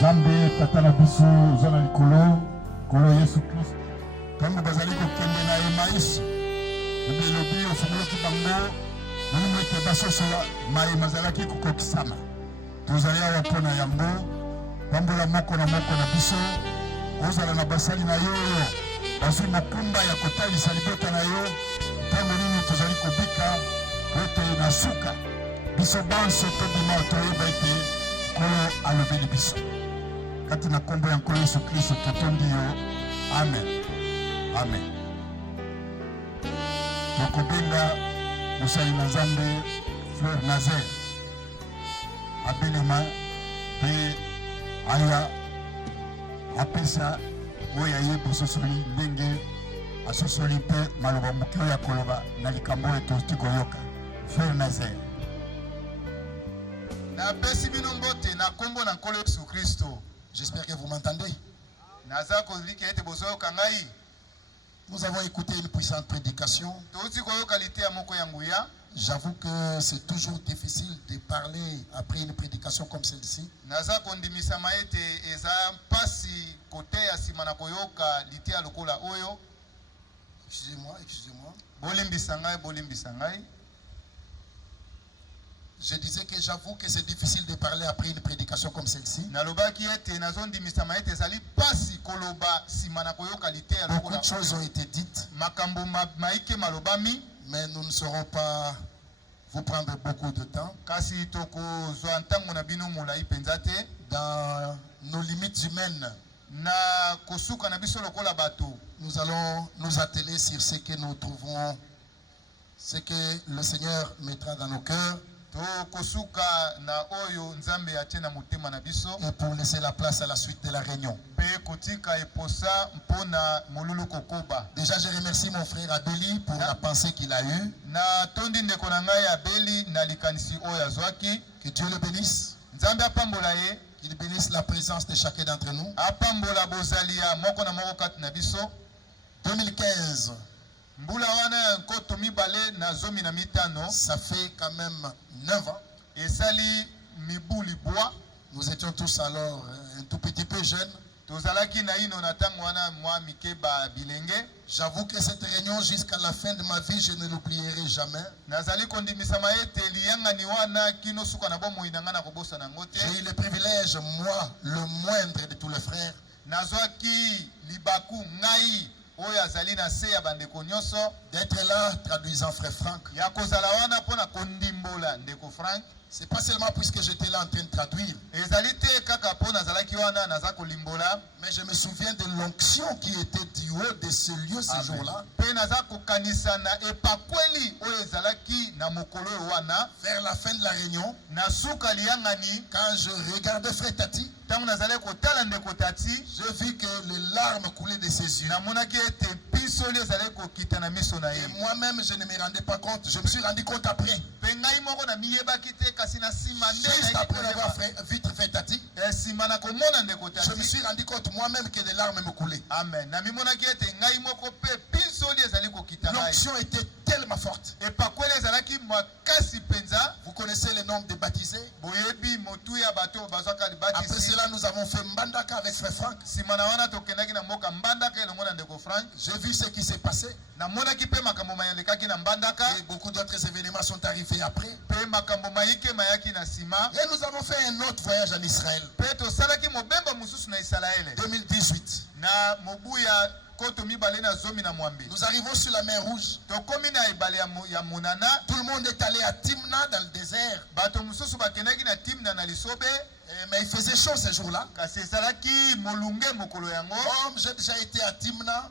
Zambe tatana biso zona likolo kolo Yesu Christ tango bazali kokende na Emmaüs belobi ofungoloki bango nani ete basosola mai mazalaki kokokisama tozali awa mpona yango pambola moko na biso ozala na basali na yo oyo bazwi mokumba ya kotalisa libota na yo ntango nini tozali kobika ete na suka biso banso tobima toyeba ete kolo alobeli biso kati na kombo ya nkolo Yesu Kristo totondi yo amen amen. Tokobenga mosali na Nzambe Fleur Nazaire abelema pe aya apesa oyo ayebi ososoli ndenge asosoli mpe maloba moke oyo akoloba na likambo oyo tozi koyoka. Fleur Nazaire. Napesi bino mbote na kombo na nkolo Yesu Kristo. J'espère que vous m'entendez. Naza koziki ete bozoyoka ngai. Nous avons écouté une puissante prédication. J'avoue que c'est toujours difficile de parler après une prédication comme celle-ci. Excusez-moi. Je disais que j'avoue que c'est difficile de parler après une prédication comme celle-ci. Beaucoup de choses ont été dites, mais nous ne saurons pas vous prendre beaucoup de temps. Dans nos limites humaines, nous allons nous atteler sur ce que nous trouvons, ce que le Seigneur mettra dans nos cœurs. Et pour laisser la place à la suite de la réunion. Déjà, je remercie mon frère Abeli pour la pensée qu'il a eue. Que Dieu le bénisse. Qu'il bénisse la présence de chacun d'entre nous. 2015. Ça fait quand même 9 ans. Nous étions tous alors un tout petit peu jeunes. J'avoue que cette réunion jusqu'à la fin de ma vie, je ne l'oublierai jamais. J'ai eu le privilège, moi, le moindre de tous les frères, d'être là traduisant frère Franck. C'est pas seulement puisque j'étais là en train de traduire, mais je me souviens de l'onction qui était du haut de ce lieu ce jour-là. Vers la fin de la réunion, quand je regardais frère Tati, je vis que les larmes coulaient de ses yeux. Et moi-même, je ne me rendais pas compte. Je me suis rendu compte après. Juste après avoir vu frère Tati, je me suis rendu compte moi-même que les larmes me coulaient. Amen. L'onction était tellement forte. Vous connaissez le nombre de baptisés. Après cela, nous avons fait Mbandaka avec frère Franck. J'ai vu ce qui s'est passé. Et beaucoup d'autres événements sont arrivés après. Et nous avons fait un autre voyage en Israël. 2018. Nous arrivons sur la mer Rouge. Tout le monde est allé à Timna dans le désert. Mais il faisait chaud ce jour-là. Comme j'ai déjà été à Timna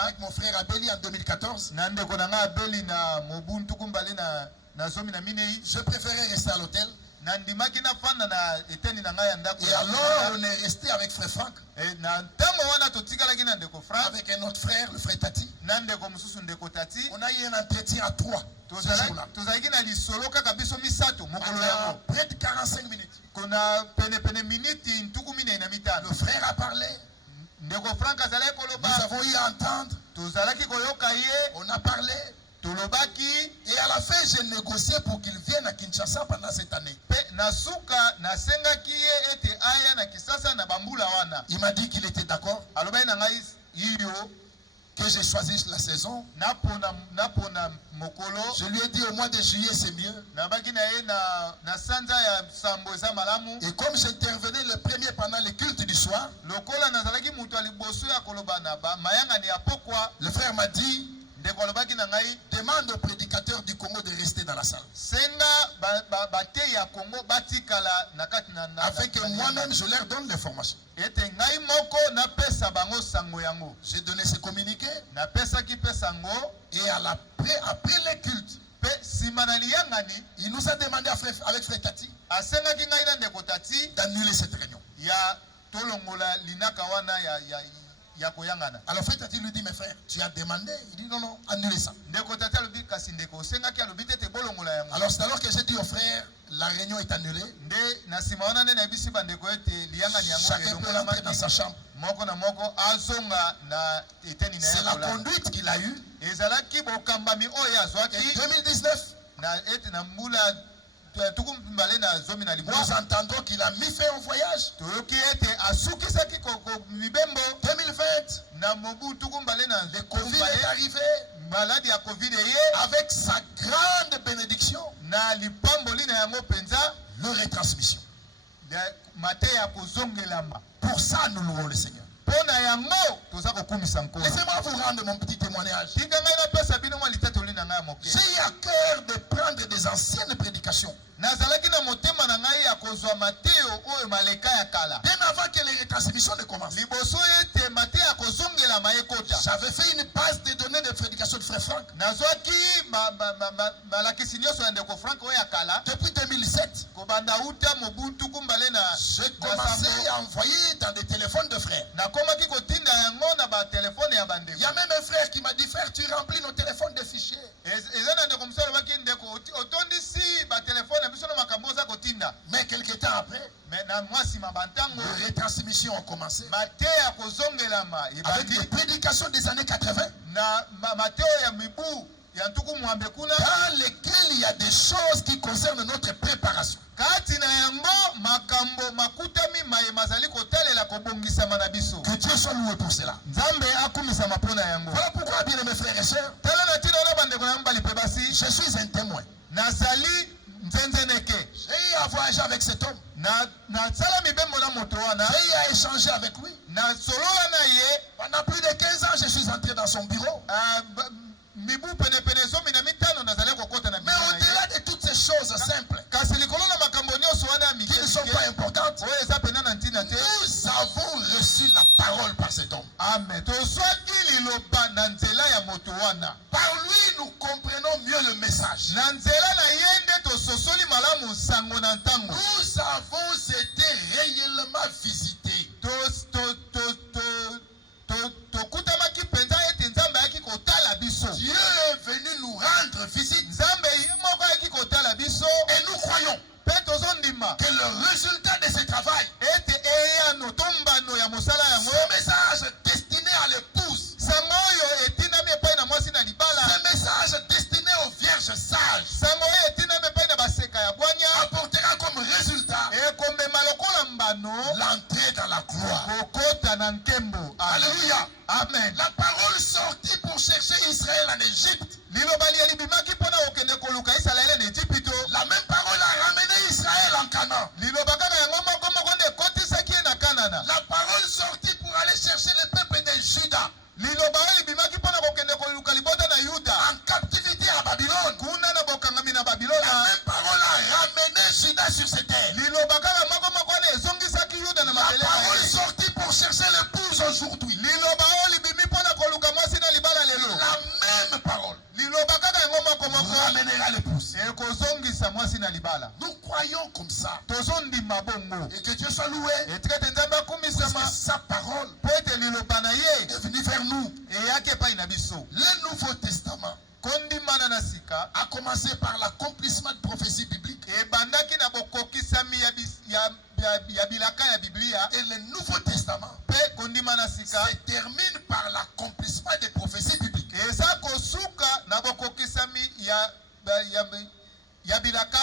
avec mon frère Abeli en 2014, je préférais rester à l'hôtel. Et alors on est resté avec frère Franck, avec un autre frère, le frère Tati. On a eu un entretien à 3 ce jour-là. Près de 45 minutes. Le frère a parlé. Nous avons eu à entendre. On a parlé. Et à la fin, j'ai négocié pour qu'il vienne à Kinshasa pendant cette année. nasuka nasengaki ye ete aya na kisasa na bambula wana. Il m'a dit qu'il était d'accord Alobai na ngai iyo que j'ai choisi la saison. napona mokolo. Je lui ai dit au mois de juillet c'est mieux. Nabaki na ye na sanza ya sambo eza malamu. Et comme j'intervenais le premier pendant le culte du soir, Lokola nazalaki mutu aliboso ya koloba na ba mayanga ni ya pokwa. le frère m'a dit Ndeko alobaki na ngai demande au prédicateur du Congo de rester dans la salle. senga bate ya Congo batikala na kati na Afin que moi-même je leur donne l'information. ete ngai moko napesa bango sango yango. J'ai donné ce communiqué Napesaki pe sango et après le culte, pe nsima na liyangani il nous a demandé avec frère Tati asengaki ngai na ndeko Tati d'annuler cette réunion. ya tolongola linaka wana ya koyangana. Alors frère Tati lui dit, mes frères, tu as demandé? Il dit non, non, annulez ça. Ndeko Tati alobi kasi ndeko osengaki alobi te te bolongola yango. Alors c'est alors que j'ai dit au frère, la réunion est annulée. Nde na nsima wana nde nayebisi bandeko ete liyangani yango Chacun peut rentrer dans sa chambre. moko na moko azonga na eteni na C'est la kolala. conduite qu'il a eue. Ezalaki bokambami oyo Et azwaki 2019, na ete na mbula tuku mbale na zomi na nous libwa. entendons qu'il a mis fin au voyage. Toyoki ete asukisaki mibembo 2020, na mobu tuku mbale na le Covid est arrivé maladi ya covid eye avec sa grande bénédiction, na lipamboli na yango penza le retransmission. mate ya kozongelama. Pour ça, nous louons le Seigneur. Pona yango toza kokumisa nkolo. Laissez-moi vous rendre mon petit témoignage. Tika ngai napesa bino mwa litatoli na ngai ya moke. J'ai eu à cœur de prendre des anciennes prédications. Nazalaki na motema na ngai ya kozwa mateo oyo maleka ya kala. Bien avant que les retransmissions ne commencent. Liboso ete mate ya kozongelama ekota. J'avais fait une base de données de prédication de frère Franck. Nazwaki malakisi nyonso ya ndeko Frank oyo ya kala. Depuis 2007, Kobanda uta mobu tuku mbale na j'ai commencé à envoyer dans des téléphones de frères. nakomaki kotinda yango na batelefone ya Il bandeko. y a même un frère qui m'a dit, frère, tu remplis nos téléphones de fichiers. Eza na ndeko mosusu alobaki ndeko otondisi batelefone na biso na makambo oza kotinda. Mais quelques temps après, Me na mwa nsima bantango les retransmissions ont commencé. mate ya kozongelama Avec ebandi les prédications des années 80, na mateo ya mibu ya ntuku mwambe kuna dans lesquelles il y a des choses qui concernent notre préparation. kati na yango makambo makutami mayema azali kotalela kobongisama na biso. Que Dieu soit loué pour cela. Nzambe akumisama mpo na yango. Voilà pourquoi, bien mes frères et sœurs, tala na ntina na bandeko na mbali mpe basi je suis un témoin. nazali nzenzeneke. J'ai eu à voyager avec cet homme. nasala mibembo na moto wana J'ai eu à échanger avec lui. nasolola na ye Pendant plus de 15 ans, je suis entré dans son bureau. mibu penepene zomi na mitano nazali kokota na Mais biro na ye. au-delà de toutes ces choses simples, kasi likolo na makambo nyonso wana ya qui ne sont pas importantes, oyo eza pena na ntina te. nous avons reçu la parole par cet homme. amen tozwaki liloba na nzela ya moto wana. Par lui, nous comprenons mieux le message. na nzela na ye nde tososoli malamu sango na ntango. Nous avons été réellement visités. tokutamaki mpenza ete nzambe ayaki kotala biso. Dieu est venu nous rendre visite. nzambe ye moko ayaki kotala biso. Et nous croyons mpe tozondima que le résultat de ce travail, ete eyano tombano ya mosala yango ce message destiné à l'épouse, sango oyo etinami epai na mwasi na libala, ce message destiné aux vierges sages, sango oyo etinami epai na baseka ya bwanya, apportera comme résultat ekomema lokola mbano l'entrée dans la gloire. kokota na nkembo. Alléluia. amen. La parole sortie pour chercher Israël en Égypte, lilobali elibimaki mpona kokende koluka isalaele na ejipito. la même parole a ramené Israël en Canaan. liloba kaka yango moko moko nde ekotisaki ye na kanana. La parole sortie pour aller chercher le peuple de Juda liloba oyo libimaki mpona kokende koluka libota na yuda en captivité à Babylone. kuna na bokangami na La babilona. même parole a ramené Juda sur cette terre. liloba kaka moko moko wana ezongisaki yuda na La mabele na parole ye. sortie pour chercher l'épouse aujourd'hui. liloba oyo libimi mpona koluka mwasi na libala lelo. La même parole liloba kaka yango moko moko ramènera l'épouse. ekozongisa mwasi na libala. Nous croyons comme ça. tozondima bongo Et que Dieu soit loué. etika ete nzambe Parce akumisama que sa parole mpo ete liloba na ye est venue vers nous. eyaki epai na biso. Le Nouveau Testament kondimana na sika a commencé par l'accomplissement de prophéties bibliques. ebandaki na bokokisami ya bilaka ya biblia. Et le Nouveau Testament mpe kondima na sika se termine par l'accomplissement des prophéties bibliques. eza kosuka na bokokisami ya bilaka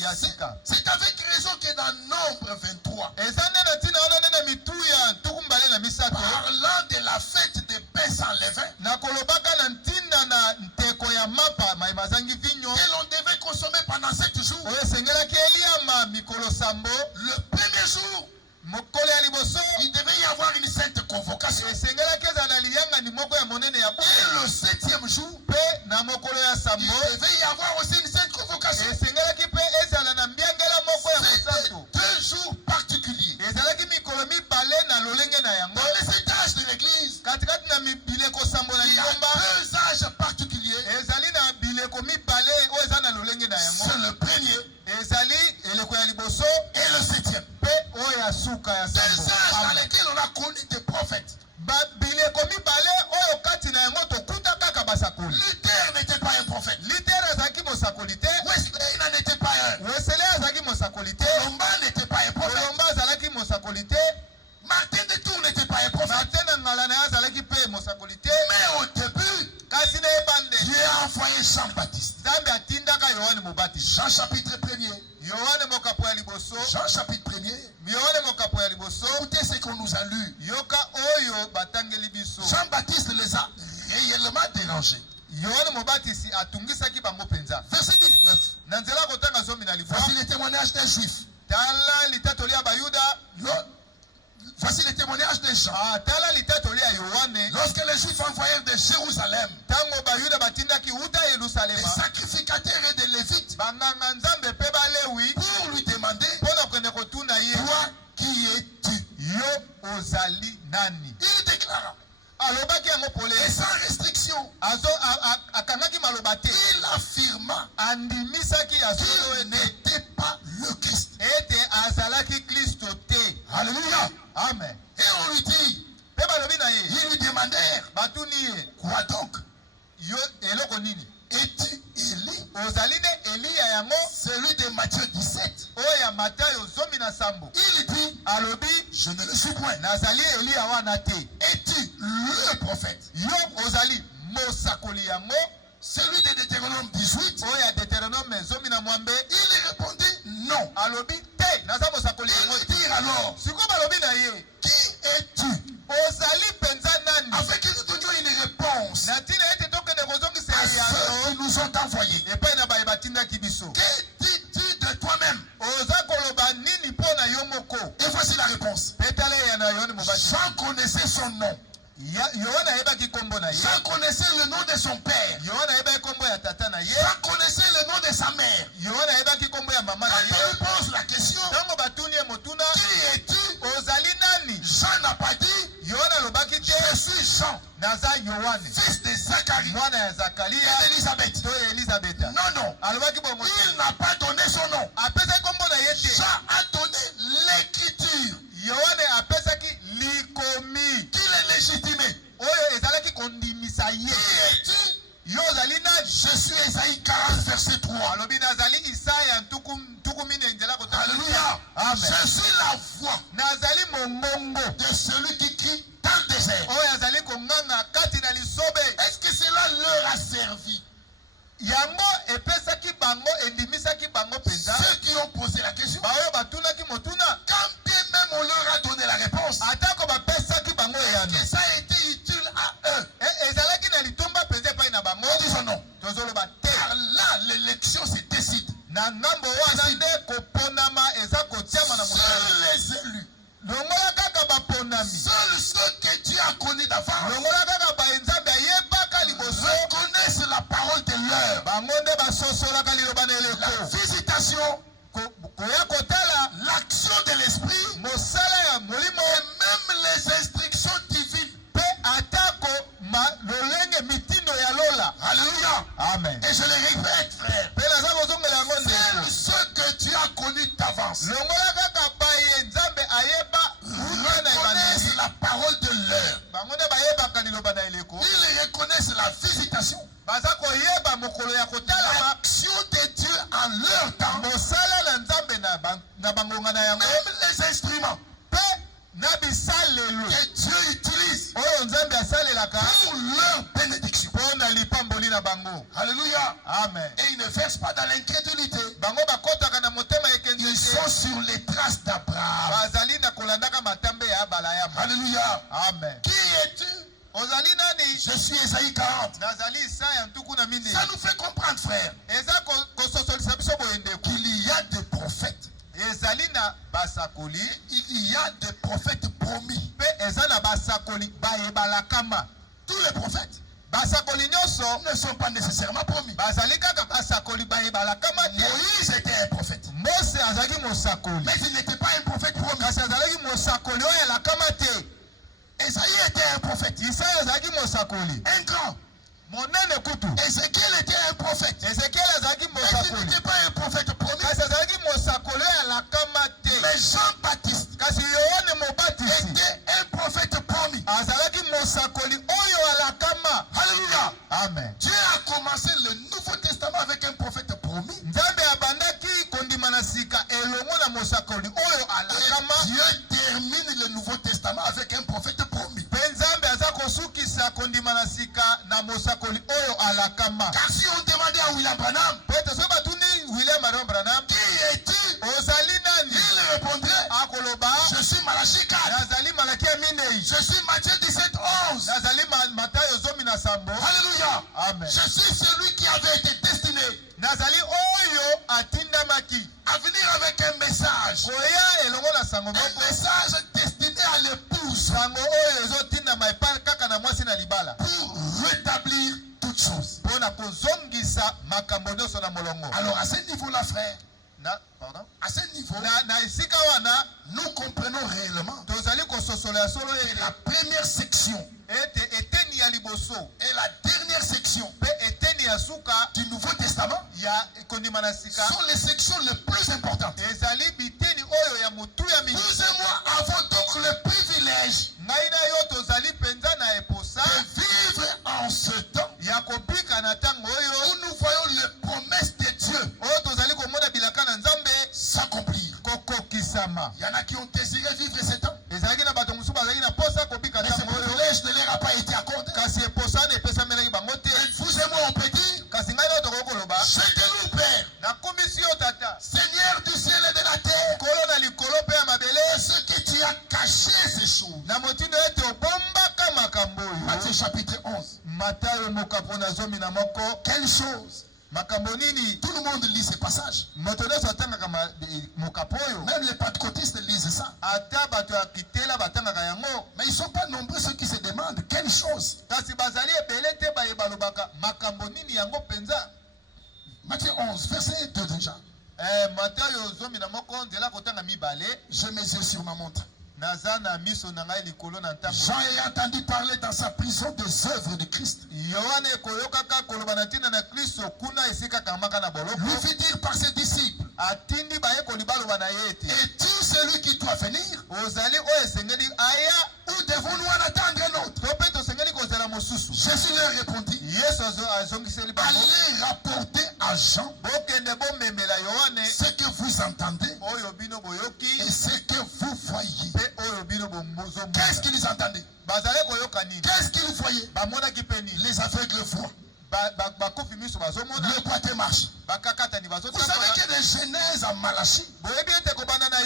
ya sika. C'est avec la nombre 23. eza nde na ntina wana nde na mitu ya ntuku mbale na misato Parlant de la fête des pains sans levain. na kolobaka na ntina na nteko ya mapa mai mazangi vinyo Et l'on devait consommer pendant 7 jours. oyo esengelaki eliama mikolo sambo Le premier jour, mokolo ya liboso il devait y avoir une sainte convocation. esengelaki eza na liyangani moko ya monene ya Et bule le 7e jour, mpe na mokolo ya il sambo devait y avoir aussi une sainte convocation. esengelaki mpe ezala na mbiangela moko ya C'était mosantu 2 jours particuliers. ezalaki mikolo mibale na lolenge na yango Dans les étages de l'église, katikati na bileko sambo na il y a lingomba 2 âges particuliers. ezali na bileko mibale oyo eza na lolenge na yango C'est le premier ezali eleko ya liboso et le 7e. mpe oyo ya suka ya 2 sambo âges dans Amen. lesquels on a connu des prophètes. bileko mibale oyo kati na yango tokuta kaka basakoli Luther n'était pas un prophète. litere azalaki mosakoli te Wesley n'en était pas un. wesele azalaki mosakoli te Colomba n'était pas un prophète. kolomba azalaki mosakoli te Martin de Tours n'était pas un prophète. martin na ngala na ye azalaki mpe mosakoli te Mais au début, kasi na ebande Dieu a envoyé Jean-Baptiste. nzambe atindaka yohane mobatizi Jean chapitre 1er. yohane mokapo ya liboso Jean chapitre 1er. yohane mokapo ya liboso Écoutez ce qu'on nous a lu. yoka oyo batangeli biso Jean-Baptiste les a réellement dérangés. yohane mobatisi atungisaki bango mpenza Verset 19. na nzela ya kotanga zomi na libwa Voici le témoignage d'un juif. tala litatoli ya bayuda Voici le témoignage de Jean. tala litatoli ya yohane Lorsque les juifs envoyèrent de Jérusalem ntango bayuda batindaki wuta des yerusalema sacrificateurs et des lévites banganga nzambe mpe balewi pour lui demander, mpo na kokende kotuna ye toi qui es-tu? yo ozali nani Il déclara, alobaki yango et pole sans restriction, akangaki maloba te il affirma andimisaki qu'il azolo n'était pas le Christ. ete azalaki kristo te Alléluia. amen Et on lui dit, mpe balobi na ye ils lui demandèrent, batuni ye quoi donc? yo eloko nini Es-tu Élie? ozali nde eliya yango Celui de Matthieu 17. oyo ya matayo zomi na sambo Il dit, alobi je ne le suis point. nazali eliya wana te Es-tu le prophète? yo ozali mosakoli yango Celui de Deutéronome 18. oyo ya deuteronome zomi na mwambe Il répondit, non. alobi te naza mosakoli yango Ils dirent alors, sikoyo balobi na ye qui es-tu? ozali mpenza nani Afin que nous donnions une réponse na ntina ete tokende kozongisa à yango ceux qui nous ont envoyés. epai na baye batindaki biso Que dis-tu de toi-même? oza koloba nini mpo na yo moko Et voici la réponse. mpe tala eya na yohane mobati Jean connaissait son nom. yohane ayebaki nkombo na ye Jean connaissait le nom de son père. yohane ayebaki nkombo ya tata na ye Jean connaissait le nom de sa mère. yohane ayebaki nkombo ya mama na Quand ye on lui pose la question, ntango batuni ye motuna qui es-tu? ozali nani Jean n'a pas dit, yohane alobaki te je suis Jean, naza yohane fils de Zacharie mwana ya et zakaria d'Élisabeth. to ya elizabeta Non, non. alobaki bongo Il n'a pas donné son nom. apesaki nkombo na ye te Jean a donné l'écriture yohane apesaki likomi qui le légitimait. oyo ezalaki kondimisa Qui ye es-tu? yo ozali nani Je suis Ésaïe 40, verset 3. alobi nazali isaya ntuku mine nzela kotanga Alléluia. amen Je suis la voix nazali mongongo de celui qui crie dans le désert. oyo azali konganga kati na lisobe Est-ce que cela leur a servi? yango epesaki bango endimisaki bango mpenza Ceux qui ont posé la question, baoyo batunaki motuna quand bien même on leur a donné la réponse, atako bapesaki bango eyano que ça a été utile à eux. ezalaki na litomba mpenza epai na bango Nous disons non. tozoloba te Car là, l'élection se décide. na ngambo wana nde koponama eza kotiama na mosala Seuls les élus, longola kaka baponami seuls ceux que Dieu a connus d'avance, longola kaka baenzambe ayebaka liboso reconnaissent la parole de l'heure. bango nde basosolaka liloba na La eleko visitation, koya kotala l'action de l'esprit mosala ya molimo et même les instructions divines. mpe atako lolenge mitindo ya lola Alléluia. amen Et je le répète, frère, mpe naza kozongela yango seuls ndeko ceux que Dieu a connus d'avance longola kaka baye nzambe ayeba ruta na reconnaissent ebandeli la parole de l'heure. bango nde bayebaka liloba na eleko Ils reconnaissent la visitation, baza koyeba mokolo ya kotalama l'action de Dieu en leur temps, mosala na nzambe na bangonga na yango même les instruments mpe na bisalelo que Dieu utilise oyo nzambe asalelaka pour leur bénédiction. mpo na lipamboli na bango Alléluia. amen Et ils ne versent pas dans l'incrédulité. bango bakotaka na motema Ils ekenzi sont te sur les traces Amen. Qui es-tu? Ozali nani? Je suis Ésaïe 40. Nazali Isaya ntuku na mine. Ça nous fait comprendre, frère, Eza kososolisa biso boyende. qu'il y a des prophètes. Ezali na basakoli. Il y a des prophètes promis. Pe eza na basakoli bayebalakama. Tous les prophètes Basakoli nyonso ne sont pas nécessairement promis. bazali kaka basakoli bayebalakama te. Moïse était un prophète. Mose azalaki mosakoli. Mais il n'était pas un prophète promis. Kasi azalaki mosakoli oyo elakama te. Esaïe était un prophète. Isaya azalaki mosakoli. Un grand. Monene kutu. Ézéchiel était un prophète. Ezekiel azalaki Mais il mosakoli. n'était pas un prophète promis. Kasi azalaki mosakoli oyo elakama te. Mais Jean-Baptiste Kasi Yohane Mobatisi était un prophète promis. azalaki mosakoli oyo alakama. Alléluia. Amen. Dieu a commencé le Nouveau Testament avec un prophète promis. Nzambe abandaki kondima na sika elongo na mosakoli oyo alakama. Et Dieu termine le Nouveau Testament avec un prophète promis. Mpe Nzambe aza kosukisa kondima na sika na mosakoli oyo alakama. Car si on demandait à William Branham, Po ete soki batuni William Marion Branham, qui es-tu? ozali nani? Il répondrait, Akoloba, je suis Malachie 4. nazali Malaki ya minei. Je suis Matthieu 17, 11. Nazali Matayo 10:7. Alléluia. Amen. Je suis celui qui avait été destiné Nazali oyo atindamaki à venir avec un message. koya elongo na sango Un moko. message destiné à l'épouse Sango oyo ezotindama epai kaka na mwasi na libala pour rétablir toutes choses. mpona kozongisa makambo nyonso na molongo. Alors à ce niveau-là, frère, Pardon? à ce niveau, Na esika wana nous comprenons réellement tozali kososola solo que la première section ete eteni ya liboso et la dernière section mpe eteni ya suka du Nouveau Testament ya kondima na sika sont les sections les plus importantes. ezali biteni oyo ya motu ya mingi. Vous et moi avons donc le privilège ngai na yo tozali mpenza na eposa de vivre en ce temps ya kobika na ntango où oyo nous voyons les promesses de Dieu oyo tozali komona bilaka na nzambe s'accomplir. kokokisama. Il y en a qui ont désiré vivre ce temps, ezalaki na bato mosusu bazalaki na posa kobika mais ce ntango oyo privilège ne leur a pas été accordé. kasi eposa na epesamelaki bango te. Vous et moi, on peut dire, kasi ngai na yo tokoki koloba chacun nous, Père, nakomisi yo tata Seigneur du ciel et de la terre, kolo na likolo mpe ya mabele ce que tu as caché ces choses. na motindo ete obombaka makambo Matthieu oyo. chapitre 11. Matayo mokapo na 11. Quelle chose? makambo nini? Tout le monde lit ces passages. moto nyonso atangaka mokapo oyo. Même les pentecôtistes lisent ça. ata bato ya kitela batangaka yango. Mais ils ne sont pas nombreux ceux qui se demandent quelle chose. kasi bazali ebele te balobaka makambo nini yango mpenza. Matthieu 11, verset 2 déjà. Matayo 11 nzela kotanga mibale. J'ai mes yeux sur ma montre. naza na miso na ngai likolo na ntango. Jean a entendu parler dans sa prison des œuvres de Christ. yohane koyokaka koloba na ntina na kristo kuna esika kamaka na boloko. Lui fit dire par ses disciples, atindi bayekoli baloba na ye ete es-tu celui qui doit venir ozali oyo esengeli aya ou devons-nous en attendre un autre? to mpe tosengeli kozala mosusu. Jésus leur répondit, yesu azongiseli bango allez rapporter à Jean bokende bomemela yohane ce que vous entendez oyo bino boyoki et ce que vous voyez. mpe oyo bino Qu'est-ce bomozomona. qu'ils entendaient? bazali koyoka nini? Qu'est-ce qu'ils voyaient? bamonaki mpe nini? Les aveugles voient, bakofi miso bazomona, le boiteux marche. bakakatani Vous savez bazotambola. que de Genèse à Malachie, boyebi ete kobanda na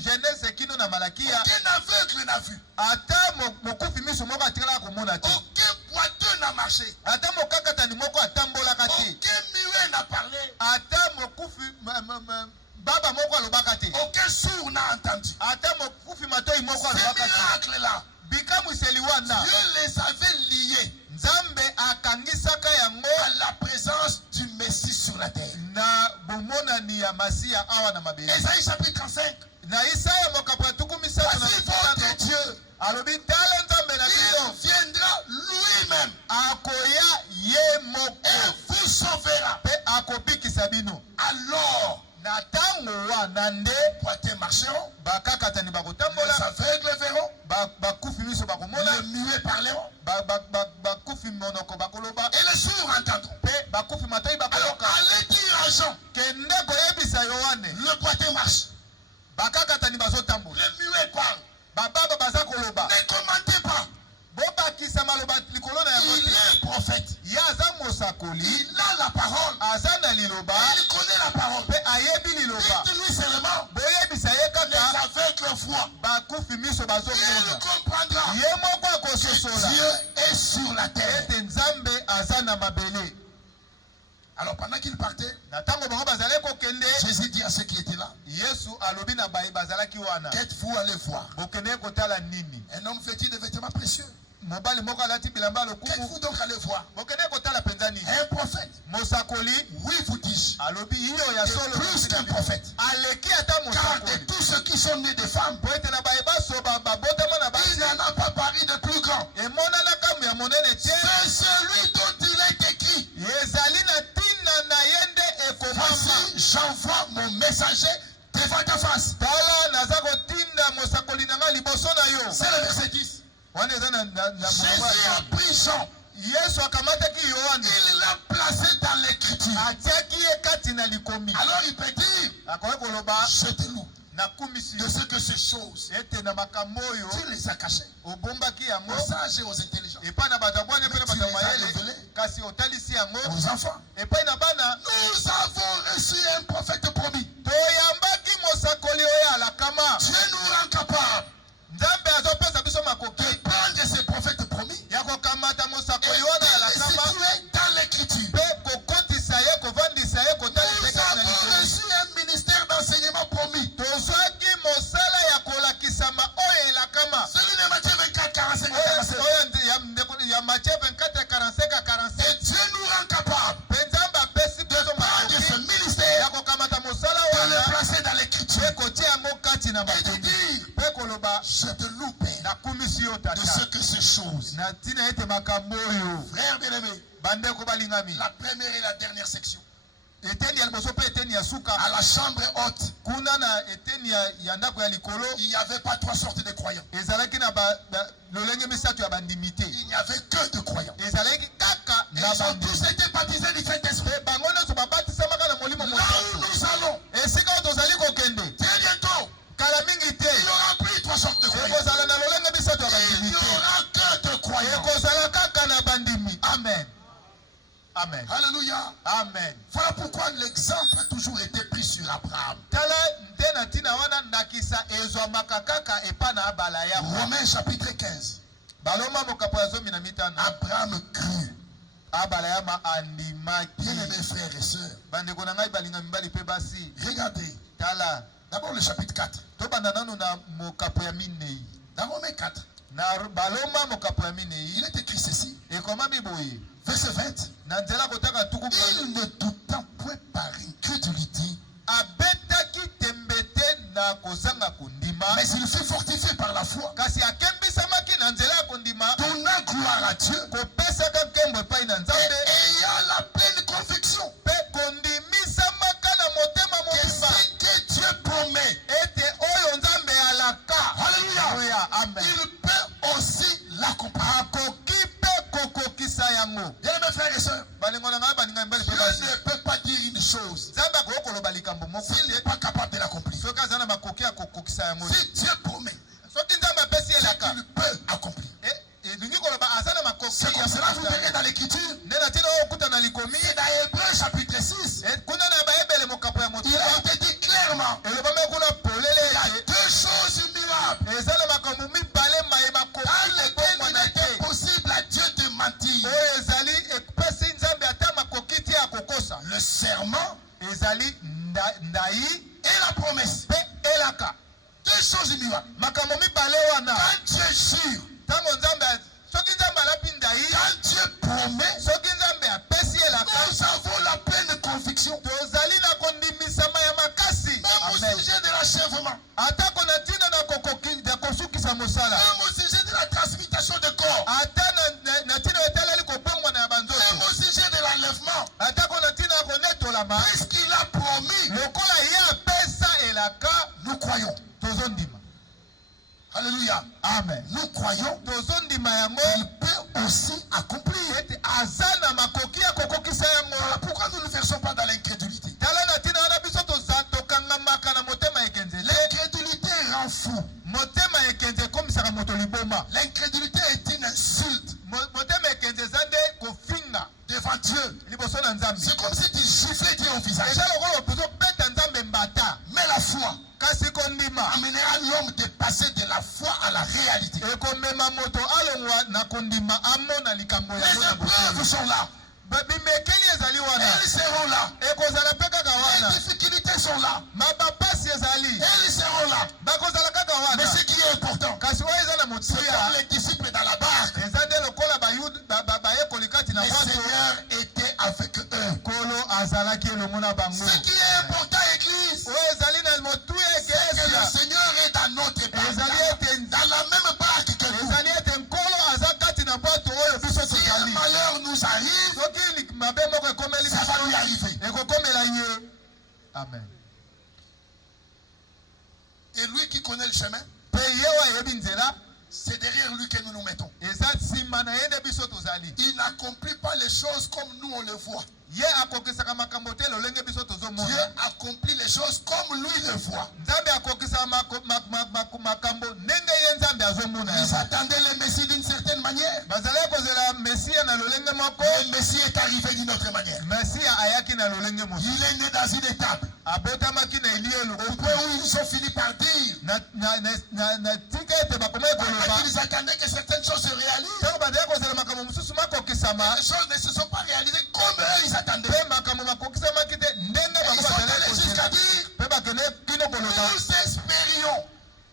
genese kino na malakia aucun aveugle n'a vu, ata mokufi miso moko atikalaka komona te, aucun boiteux n'a marché, ata mokakatani moko atambolaka te, aucun muet n'a parlé, ata mokufi baba moko alobaka te, aucun sourd n'a entendu. ata mokufi matoi moko Ces alobaka te. miracles-là, bikamwiseli wana Dieu les avait liés nzambe akangisaka yango à la présence du Messie sur la terre. na bomonani ya masiya awa na mabele. Ésaïe chapitre 35. na Isaya mokapo ya tuku misato na Voici votre mitano, Dieu. alobi tala nzambe na bino Il viendra lui-même akoya ye moko et vous sauvera. mpe akobikisa bino. Alors, na ntango wana nde boiteux marcheront, bakakatani les bakotambola, aveugles verront, bakufi miso bakomona, les muets parleront bakufi monoko bakoloba, et les sourds entendront. mpe bakufi matoi Alors, bakoloka. allez dire à Jean, kende koyebisa yohane le boiteux marche, bakakatani bazotambola, le muet parle. bababa baza koloba. Ne commentez pas. bobakisa maloba likolo na yango Il te. est prophète. ye aza mosakoli, Il a la parole. aza na liloba Il connaît la parole. mpe ayebi liloba. Dites-lui seulement, boyebisa ye les kaka aveugles voient. bakufi miso Il bazomona, comprendra. ye là? Yesu alobi na baye bazalaki wana. Qu'êtes-vous allé voir? Bokende kotala nini? Un homme vêtu de vêtements précieux. Mobali moko alati bilamba lokumu. Qu'êtes-vous donc allé voir? Bokende kotala penza nini? Un prophète. Mosakoli. Oui, vous dis. Alobi iyo ya Et solo. plus qu'un prophète. Aleki ata Car mosakoli. de tous ceux qui sont nés des femmes, Poete na baye baso babotama na il basi. n'en a pas paru de plus grand. Emona na kamu ya monene tie. C'est celui dont il est écrit. Yezali na tina na yende ekomama. Voici, j'envoie mon messager devant ta face. Tala naza kotinda mosakoli na nga liboso na yo. C'est le verset 10. Wana eza na Jésus a pris Jean. Yesu akamataki Yohane. Il l'a placé dans l'écriture. Atiaki ye kati na likomi. Alors il peut dire, Akoki koloba je te loue nakumisi de ce que ces choses, ete na makambo oyo tu les as cachées obombaki yango aux sages et aux intelligents, epai na bato abwani mpe na bato ya mayele révélé kasi otalisi yango aux enfants. epai na bana. Nous avons reçu un prophète promis. Toyambaki mosakoli oyo alakama. Dieu nous rend capable Nzambe azopesa biso makoki de prendre ces prophètes promis ya kokamata et mosakoli wana de les alakama situer dans l'écriture. mpe kokotisa ye kovandisa ye kotalisa Nous ye kati na avons likomi. reçu un ministère d'enseignement promis. Tozwaki mosala ya kolakisama oyo elakama. Celui de Matthieu 24, 45 à 47. Ya Matthieu 24, 45 à 47. Et Dieu nous rend capable Mpe Nzambe apesi de biso prendre ce makoki ministère, ya kokamata mosala de le wana placer dans l'écriture mpe kotia yango kati na et de makoki dire, mpe koloba je te loue, Père, nakumisi yo de ce tata que ces choses. na ntina ete makambo oyo Frères bien-aimés, bandeko balingami la première et la dernière section, eteni ya liboso mpe eteni ya suka à la chambre haute, kuna na eteni ya ndako ya likolo il n'y avait pas trois sortes de croyants. ezalaki na lolenge misato ya bandimi te. Il n'y avait que de croyants. ezalaki kaka Et na ils ont bandimi tous été baptisés du Saint-Esprit. mpe bango nyonso babatisamaka na molimo Là où mosantu. nous allons, esika oyo tozali kokende très bientôt, kala mingi te il y aura plus trois sortes de croyants. ekozala na lolenge misato ya Il bandimi n'y te. aura que de croyants. ekozala kaka na bandimi. Amen. Amen. Alléluia. Amen. Voilà pourquoi l'exemple a toujours été pris sur Abraham. tala nde na ntina wana ndakisa ezwamaka kaka epa na abala ya Romains chapitre 15. baloma mokapo ya 15. Abraham crut. abala ya ma andimaki. Bien-aimés frères et sœurs, bandeko na ngai balinga mibali mpe basi regardez. tala D'abord le chapitre 4. tobanda nanu na mokapo ya minei. Dans Romains 4, na baloma mokapo ya minei il est écrit ceci. ekomami boye Verset 20. na nzela kotaka tuku Il ne doutant point par incrédulité, abetaki tembe te na kozanga kondima mais il fut fortifié par la foi, kasi akembisamaki na nzela ya kondima donnant gloire à Dieu kopesaka nkembo epai na et nzambe ayant la pleine conviction mpe kondimisamaka na motema que mobimba ce que Dieu promet, ete oyo nzambe alaka. Alléluia, Alléluia. Amen. il peut aussi l'accomplir. akoki mpe kokokisa yango. Bien-aimés frères et sœurs, balingo na ngai baninga mibali mpe Dieu basi ne peut pas dire une chose nzambe akoki koloba likambo moko s'il n'est te pas capable de l'accomplir. soki aza na makoki ya kokokisa yango. Si Dieu promet, soki nzambe apesi c'est elaka qu'il peut accomplir. elingi koloba aza na makoki C'est comme ya cela vous verrez kokokisa dans l'écriture. nde na ntina oyo okuta na likomi Et dans Hébreux chapitre 6, kuna na bayebele mokapo ya il motema a été dit clairement, elobami kuna polele il y a ete deux choses immuables eza na makambo mibale mayeba dans koki lesquelles kobongwa il na était te possible à Dieu de mentir. oyo ezali epesi nzambe ata makoki te ya kokosa. Le serment ezali ndai et la promesse. mpe elaka. Deux choses immuables. makambo mibale wana Quand Dieu jure, ntango nzambe soki nzambe alapi ndai quand Dieu promet, soki nzambe apesi elaka nous avons la pleine conviction. tozali na kondimisama ya makasi. Même au Amen. sujet de l'achèvement, atako na ntina na kosukisa mosala même au sujet de la transmutation de corps, ata na ntina etaleli kobongwana ya même banzoto au sujet de l'enlèvement, atako na ntina ya konetolama puisqu'il a promis, lokola ye apesa elaka nous croyons. tozondima. Alléluia. Amen. Nous croyons tozondima yango qu'il peut aussi accomplir. ete aza na makoki ya kokokisa yango. Voilà pourquoi nous ne versons pas dans l'incrédulité. tala na ntina wana biso tokangamaka na motema ekenzele. L'incrédulité rend fou. motema ekenze ekomisaka moto liboma. L'incrédulité est une insulte motema ekenze eza nde kofinga devant Dieu. liboso na nzambe. C'est comme si tu soufflais Dieu au visage. eza lokola opozobeta nzambe mbata. Mais la foi kasi kondima amènera l'homme de passer de la foi à la réalité. ekomema moto alongwa na kondima amona likambo Les yango na épreuves boye. sont là. bimekeli ezali wana Elles seront là. ekozala mpe kaka Les wana difficultés sont là. mabapasi Et lui qui connaît le chemin, Pe yewa yebi nzela. c'est derrière lui que nous nous mettons. Eza nsima na ye nde biso tozali. Il n'accomplit pas les choses comme nous on le voit. Ye akokisaka makambo te lolenge biso Dieu tozomona. accomplit les choses comme lui le voit. Nzambe akokisaka makambo ndenge ye nzambe azomona. Ils attendaient le Messie d'une certaine manière. Bazali kozela Mesia na lolenge moko. Le Messie est arrivé d'une autre manière. Mesia ayaki na lolenge mosusu. Il est né dans une étable. Abotamaki na elielo. Au point où ils ont fini par dire. na tika ete bakomaki koloba. Ils attendaient que certaines choses se réalisent. Ntango bazali kozela makambo mosusu makokisama. Les choses ne se sont pas réalisées comme eux ils attendaient. Pe makambo makokisamaki te ndenge bango bazali jusqu'à dire. Pe bakende kino koloba. Nous espérions.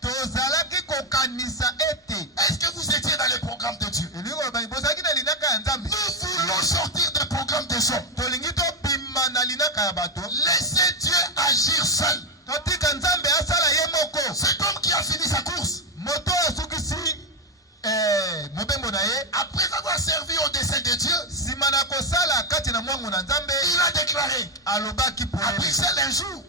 Tozalaki kokanisa ete. Est-ce que vous étiez dans le programme de Dieu? Elingi koloba bozalaki na linaka ya Nzambe. Nous voulons sortir du programme des hommes. Tolingi tobima na linaka ya bato. Laissez Dieu agir seul. Totika Nzambe asala ye moko. Cet homme qui a fini sa course. Moto asukisi mobembo na ye. Après avoir servi au dessein de Dieu, Sima na kosala kati na mwangu na Nzambe. il a déclaré Alobaki à polele. Bruxelles un jour.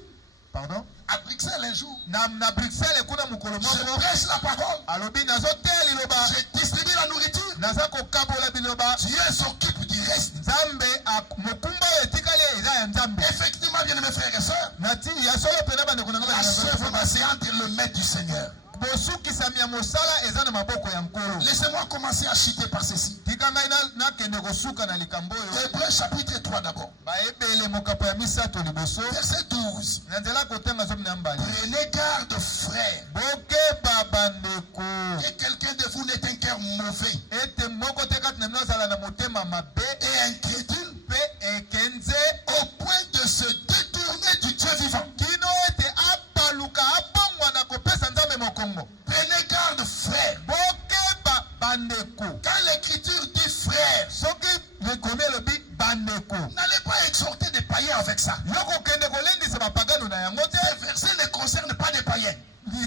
Pardon? À Bruxelles un jour. Na Bruxelles kuna mukolo Je moko. prêche la parole. Alobi nazoteya liloba. Je distribue la nourriture. Naza kokabola biloba. Dieu s'occupe du reste. Nzambe mokumba etikali eza ya Nzambe. Effectivement, bien mes frères et sœurs, Nati ya solo pena bande kuna la chèvre c'est entre le maître du Seigneur. bosukisami ya mosala eza na maboko ya nkolo. Laissez-moi commencer à chuter par ceci. Tika ngai nakende kosuka na likambo oyo. Hébreux chapitre 3 d'abord. Bayebele mokapo ya misato liboso. Verset 12. Na nzela kotenga zomi na mbali. Prenez garde, frères, Bokeba bandeko. que quelqu'un de vous n'ait un cœur mauvais Ete moko te kati na bino azala na motema mabe. et incrédule Pe ekenze. au point de se détourner du Dieu vivant. Kino ete apaluka abongwa na kopesa Nzambe mokongo. Prenez garde, frères. Bokeba bandeko. Quand l'écriture dit frère, Soki lekomi elobi bandeko. n'allez pas exhorter des païens avec ça. Yoko kende kolendisa bapagano na yango te. Ce verset ne concerne pas des païens.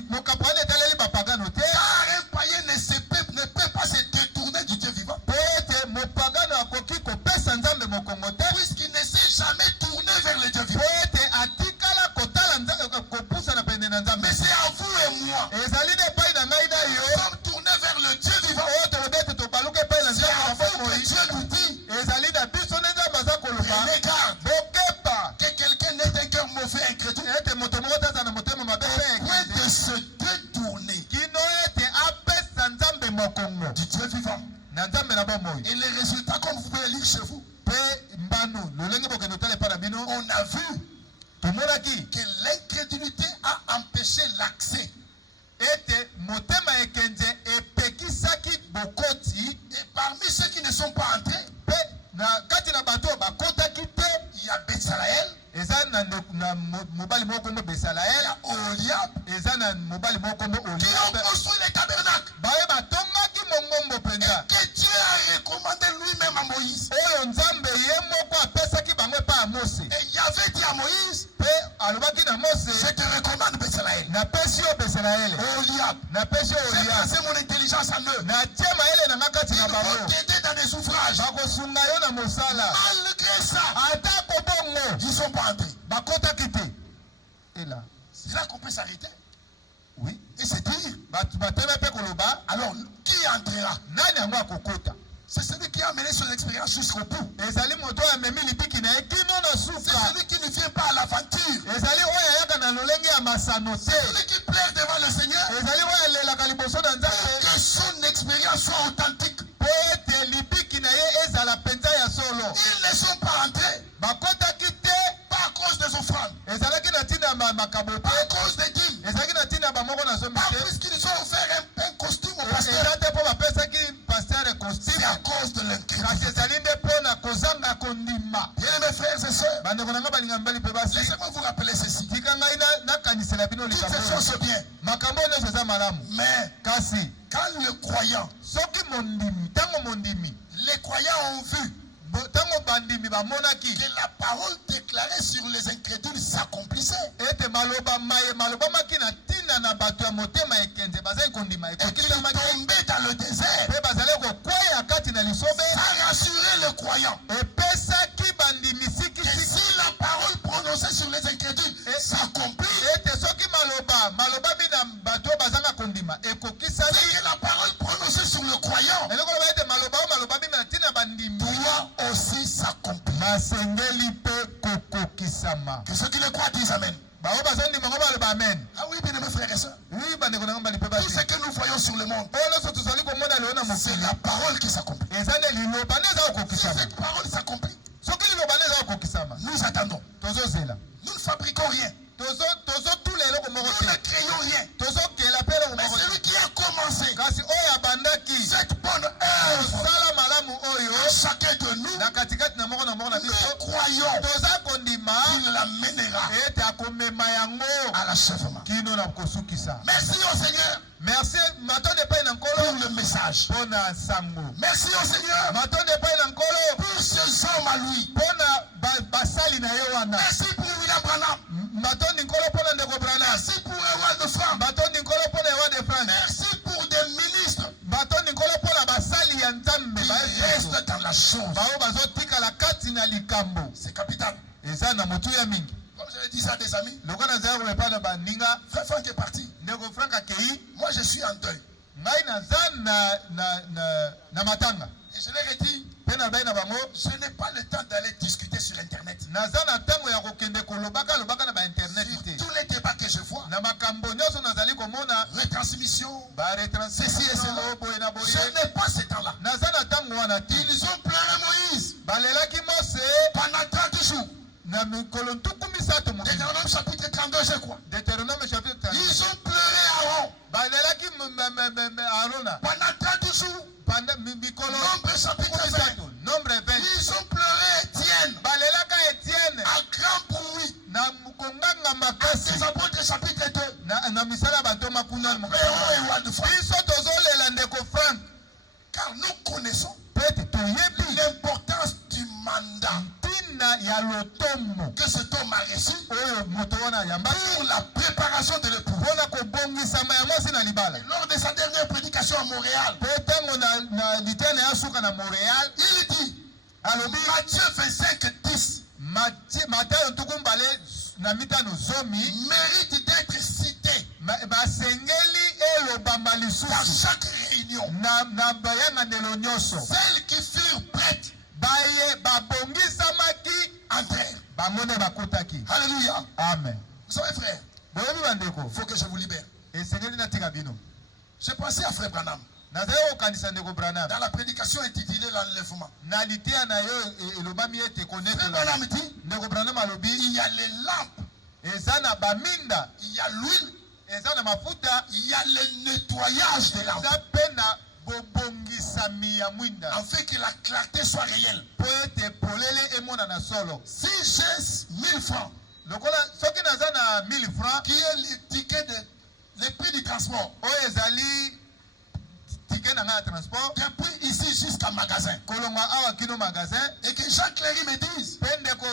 Mokapo wana etaleli bapagano te. Car un païen ne peut pas se détourner du Dieu vivant. Po ete mopagano akoki kopesa Nzambe mokongo te. Puisqu'il ne s'est jamais tourné vers le Dieu Po vivant. ete atikala kotala kopusa na pene na Nzambe. Mais c'est à vous et moi. Ezali nde epai na ngai na Nous yo. sommes tournés vers le Dieu vivant. Oyo tolobi ete tobaluka epai na C'est à Nzambe vous que Dieu nous dit. ezali na biso nde Nzambe aza koloba. Prenez garde Bokeba que quelqu'un n'ait un cœur mauvais incrédule. ete moto moko te aza na motema mabe Au point pe de se détourner kino ete apesa Nzambe mokongo du Dieu vivant. na Nzambe na bomoi. Et les résultats, comme vous pouvez lire chez vous, Pe mbanu lolenge bokende otala epai na bino on a vu tomonaki que l'incrédulité a empêché l'accès. ete motema ekenze epekisaki bokoti. Et parmi ceux qui ne sont pas entrés, Pe na kati na bato bakotaki te il y a Bethsalaël, eza na mobali moko kombo il y Besalael, a Oliab, eza na mobali moko kombo qui ont Oliab. construit les tabernacles. Baye batongaki mongombo Et mpenza que Dieu a recommandé lui-même à Moïse. oyo Nzambe ye moko apesaki bango epai ya Mose. Et Yahvé dit à Moïse, Pe alobaki na je Mose, te recommande Bethsalaël, napesi yo Besalaele, Oliab. napesi yo J'ai Oliab, placé mon intelligence en eux. natie mayele na nga kati Ils na vont bango, t'aider dans des ouvrages. bakosunga yo na mosala. Malgré ça, Atako bongo ils ne sont pas entrés. bakotaki te. Ela C'est là qu'on peut s'arrêter oui, et se dire, bato bateme mpe koloba alors qui entrera? nani yango akokota. C'est celui qui a mené son expérience jusqu'au bout. Ezali moto oyo amemi lipiki na ye kino na C'est suka. celui qui ne vient pas à l'aventure. Ezali oyo ayaka na lolenge ya masano te. Celui qui pleure devant le Seigneur. Ezali oyo alelaka liboso na Nzambe Que son expérience soit authentique. po ete lipiki na ye ezala mpenza ya solo. Ils ne sont pas entrés, Bakotaki te pas à cause des offrandes, ezalaki na ntina ya makabo pas à te, cause des dîmes, ezalaki na ntina ya bamoko na zomi pas te, puisqu'ils ont offert un costume au pasteur. eza te mpo bapesaki paster C'est costume, à cause de kasi l'incrédulité. ezali nde mpo na kozanga kondima. Bien mes frères et sœurs, Bandeko na nga balinga mibali mpe basi, laissez-moi vous rappeler ceci. tika ngai nakanisela bino Toutes likambo ces oyo. choses c'est bien. Makambo nyonso eza malamu, Mais kasi quand le croyant, soki mondimi ntango mondimi les croyants ont vu ntango bandimi bamonaki que la parole déclarée sur les incrédules s'accomplissait, ete maloba maye malobamaki na ntina na bato ya motema ekenze bazali kondima et qu'ils ekokisamaki tombaient dans le désert, mpe bazali kokweya kati na lisobe, ça rassurait le croyant. epesaki bandimi Et sikisiki si la parole prononcée sur les incrédules s'accomplit, ete soki maloba maloba bina kokisama. Que ceux qui le croient disent Amen. Bao bazandi mango baloba amen. Ah oui, bien aimés frères et sœurs. Oui, bandeko na ngamba lipe Tout basi. ce que nous voyons sur le monde, Ono so tuzali komona leo na c'est mokili. la parole qui s'accomplit. Ezane liloba neza Si kokisama. cette parole s'accomplit, Soki liloba neza kokisama. nous attendons. Tozozela. Nous ne fabriquons rien. Tozo tule eloko moko Nous ne te. créons rien. Tozokela pe eloko Mais moko te. celui qui a commencé Kasi oyo abandaki cette bonne œuvre osala malamu oyo à chacun de nous, na katikati na moko na biso nous croyons toza kondima qu'il l'amènera ete akomema yango à l'achèvement. kino na kosukisa. Merci au Seigneur Merci matonde epai na pour nkolo le message. mpo na sango. Merci au Seigneur Matonde epai na nkolo pour ces hommes à lui. mpo na basali na ye wana. Merci pour William Branham. Matondi nkolo mpo na ndeko Branham. Merci pour Ewald de France. Matondi nkolo mpo na Ewald de France. Merci pour des ministres Matondi nkolo mpo na basali ya nzambe qui restent dans la chose. bao bazotikala kati na likambo. C'est capital. Eza na motu ya mingi. Comme je l'ai dit ça à des amis, Lokola nazali kolepa na baninga frère Franck est parti. ndeko Frank akei Moi, je suis en deuil. ngai naza na matanga Et je leur ai dit, mpe na bai na bango je n'ai pas le temps d'aller discuter sur Internet. naza na ntango ya kokende kolobaka na bainternet Sur te tous les débats que je vois, na makambo nyonso nazali komona retransmission, baretransmission Ceci et cela. boye na boye je n'ai pas ce temps-là. naza na ntango wana te. Ils ont pleuré Moïse balelaki Mose pendant 30 jours. na mikolo ntuku misato mokili. Deutéronome chapitre 32, je crois. Deutéronome chapitre 30. Ils ont pleuré Aaron balelaki Arona pendant 30 jours. mikolo Nombre chapitre 20. misato nombre 20. Ils ont pleuré Étienne balelaka Etienne à grand bruit. na konganga À makasi ses apôtres chapitre 2. na misala bato makuna Péro et Wald de France. biso tozolela ndeko Frank Car nous connaissons pete toyebi l'importance du mandat ntina ya lotomo que cet homme a reçu oyo moto wana yambaki pour la préparation de l'époux. mpona kobongisama ya mwasi na libala. Et lors de sa dernière prédication à Montréal, mpe ntango na litene ya suka na Montréal il dit, alobi Matthieu 25, 10, Matayo ntuku mbale na mitano zomi mérite d'être cité basengeli elobamba dans lisusu chaque réunion. na bayanganelo nyonso. Celles qui furent prêtes baye babongisamaki entrèrent. bango nde bakutaki. Alléluia. Amen. Vous savez, frère, boyebi bandeko il faut que je vous libère. esengeli natika bino. J'ai pensé à frère Branham nazali kokanisa ndeko Branham dans la prédication intitulée L'enlèvement. na liteya na yo elobami ete Frère konetola. Branham dit, ndeko Branham alobi il y a les lampes, eza na baminda, il y a l'huile, eza na mafuta, il y a le nettoyage des lampes, eza mpe na bobongisami ya mwinda afin que la clarté soit réelle. mpo ete polele emonana solo. Si j'ai 1000 francs, lokola soki naza na 1000 francs qui est le ticket de le prix du transport, oyo ezali tike na ngai ya transport depuis ici jusqu'à magasin, kolongwa awa kino magasin, et que Jean Cléry me dise, mpe ndeko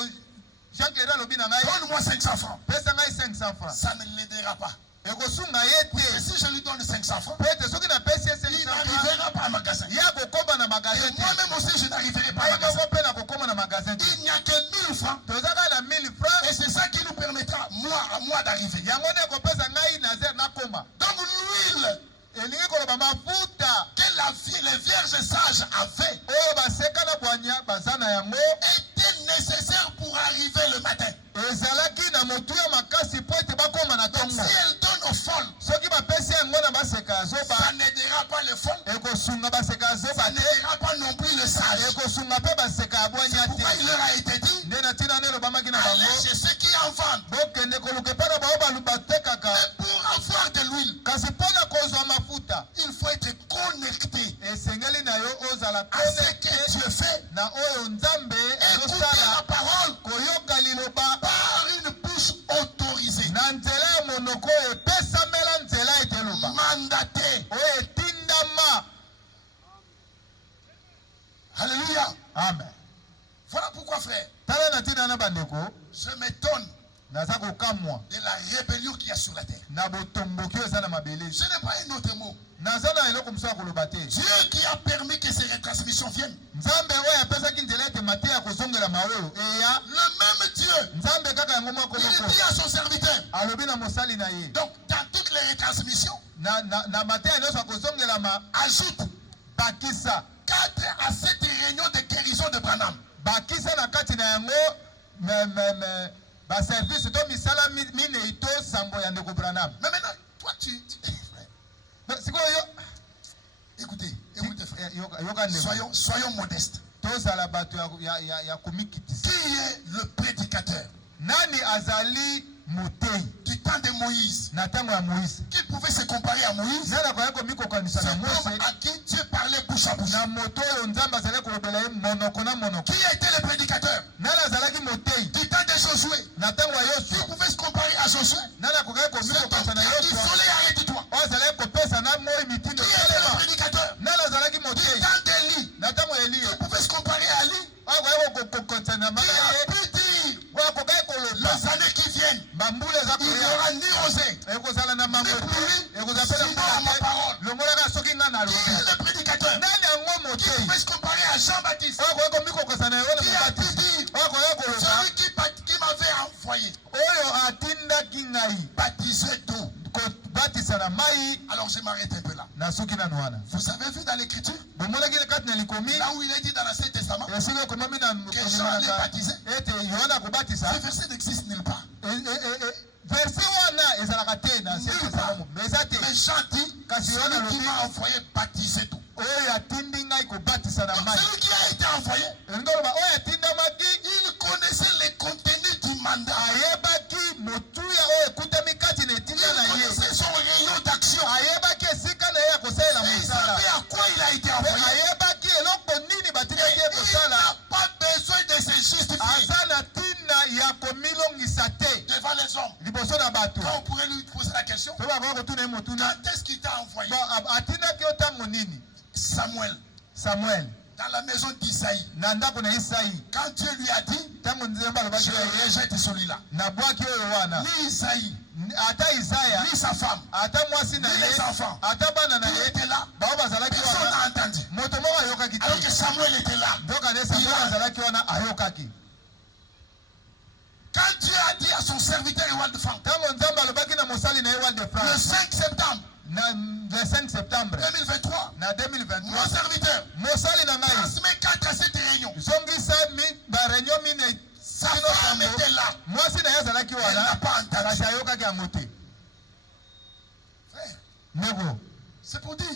Jean Cléry alobi na ngai donne-moi 500 francs, pesa ngai 500 francs ça ne l'aidera pas. ekosunga ye Et te. si je lui donne 500 francs, mpe ete soki napesi ye il 500 francs n'arrivera pas à magasin. ye akokoma na magasin Et te. moi-même aussi, je n'arriverai pas à ngai magasin. moko mpe nakokoma na magasin te. Il n'y a que 1000 francs. toza kaka na 1000 francs Et c'est ça qui nous permettra, à moi d'arriver. yango nde ekopesa ngai nazer nakoma. Donc l'huile elingi koloba mafuta que les vierges sages avaient oyo baseka na bwanya baza na yango était nécessaire pour arriver le matin. ezalaki na motuya makasi mpo ete bakoma na Donc ntongo. si elle donne aux folles, soki bapesi yango na baseka ya zoba ça n'aidera pas les folles, ekosunga baseka ya zoba ça te, n'aidera pas non plus les sages. ekosunga mpe baseka ya bwanya Pourquoi il te. leur a été dit, nde na ntina nde elobamaki na allez bango chez ceux qui en vendent. bokende koluka epai na bao batekaka. Mais pour avoir de l'huile, kasi mpo na kozwa mafuta il faut être connecté esengeli na yo ozala à ce que Dieu fait. na oyo nzambe Écoutez la ezosala, parole koyoka liloba par une bouche autorisée, na nzela ya monoko oyo epesamela nzela ete eloba mandatée. oyo etindama. Alléluia. Amen. Voilà pourquoi, frère, tala na ntina na bandeko je m'étonne naza kokamwa de la rébellion qu'il y a sur la terre. na botomboki oyo eza na mabele. Ce n'est pas un autre mot. naza na eloko mosusu ya koloba te. Dieu qui a permis que ces retransmissions viennent. nzambe oyo apesaki nzela ete mateya ya kozongela maoyo eya. Le même Dieu, nzambe kaka yango moko il moko dit à son serviteur. alobi na mosali na ye Donc, dans toutes les retransmissions, na mateya nyonso ya kozongelama ajoute bakisa 4 à 7 réunions de guérison de Branham. bakisa na kati na yango ba service to misala mine ito sambo ya ndeko Branham. Mais maintenant, toi tu Siko yo écoutez yoka ndeko. Soyons modestes. Tozala bato ya komikitisa. Qui est le prédicateur? Nani azali mutei Du temps de Moïse. na tango ya Moïse. Qui pouvait se comparer à Moïse? Nana kwa yako miko kanisa na C'est Mose. l'homme à qui Dieu parlait bouche à bouche. Na moto yo nzamba azali kolobela ye monoko na monoko. Qui était le prédicateur? Nana azalaki mutei Du temps de Josué. na tango ya Qui Yosua. pouvait se comparer à Josué? Nana kwa yako C'est miko l'homme kanisa na qui a dit Yosua. soleil arrête-toi. O azali kopesa na moi mitindo Qui était le telema. prédicateur? Nana azalaki Du mutei temps d'Élie. na tango ya Eliya. Qui pouvait se comparer à Ali? O kwa yako kokonsa na Qui mama a ye. pu dire O kwa yako koloba. les années qui viennent, Bambule za il n'y koya. aura ni rosée, Ekozala na mambo te. Ekozapela sinon à ma mbala parole. te. Longolaka soki nga na Qui lobi. est le prédicateur? Nani yango Qui motei? pouvait se comparer à Jean-Baptiste? O kwa yako miko kosa na yona Qui a pu mobati. dire O kwa yako koloba. celui qui m'avait envoyé, Oyo atindaki ngai baptisé d'eau. kobatisa na mai Alors je m'arrête un peu là. na soki nanu wana. Vous avez vu dans l'écriture, Bomonaki kati na likomi là où il est dit dans l'Ancien Testament, esika ekomami na que Jean allait baptiser. ete Yohana akobatisa. Ce verset n'existe nulle part. Verse wana ezalaka te na Ancien Testament. Mais eza te. Mais Jean dit, Kasi Yohana celui qui alobi m'a envoyé baptiser d'eau. oyo atindi ngai kobatisa na Donc mai. celui qui a été envoyé, Elingi oloba oyo atindamaki il connaissait les contenus du mandat. ayebaki motuya oyo ekutami kati na Il etinda na ye. connaissait son rayon d'action. Ayebaki esika na ye ya kosalela Et il mosala. savait à quoi il a été Mpe envoyé. ayebaki eloko nini batindaki ye Il kosala. n'a pas besoin de se justifier Aza na ntina ya komilongisa te devant les hommes. liboso na bato. Quand on pourrait lui poser la question, Pe bakoki kotuna ye motuna. quand est-ce qu'il t'a envoyé? Bon, atindaki yo ntango nini? Samuel, Samuel dans la maison d'Isaïe, na ndako na Isai. quand Dieu lui a dit, Ntango nzemba alobaki je ye rejette celui-là. nabwaki oyo wana. Ni Isaïe, Ata Isaya, ni sa femme, ata mwasi na ni ye, les enfants, ata bana na qui ye, étaient là, bao bazalaki personne wana. n'a entendu. Moto moko ayokaki Alors que te. Samuel était là. Donc ane Samuel azalaki wana ayokaki. Quand Dieu a dit à son serviteur Ewald de Franck, Ntango nzambe alobaki na mosali na ye Ewald de le France 5 septembre le 5 septembre 2023, na 2023 mon serviteur mosali na ngai transmet 4 à cette réunion. zongisa bareunion mine Sa femme était là. mwasi na ye azalaki Elle n'a wana pas entendu. kasi ayokaki yango te. Frère, Ndeko c'est pour dire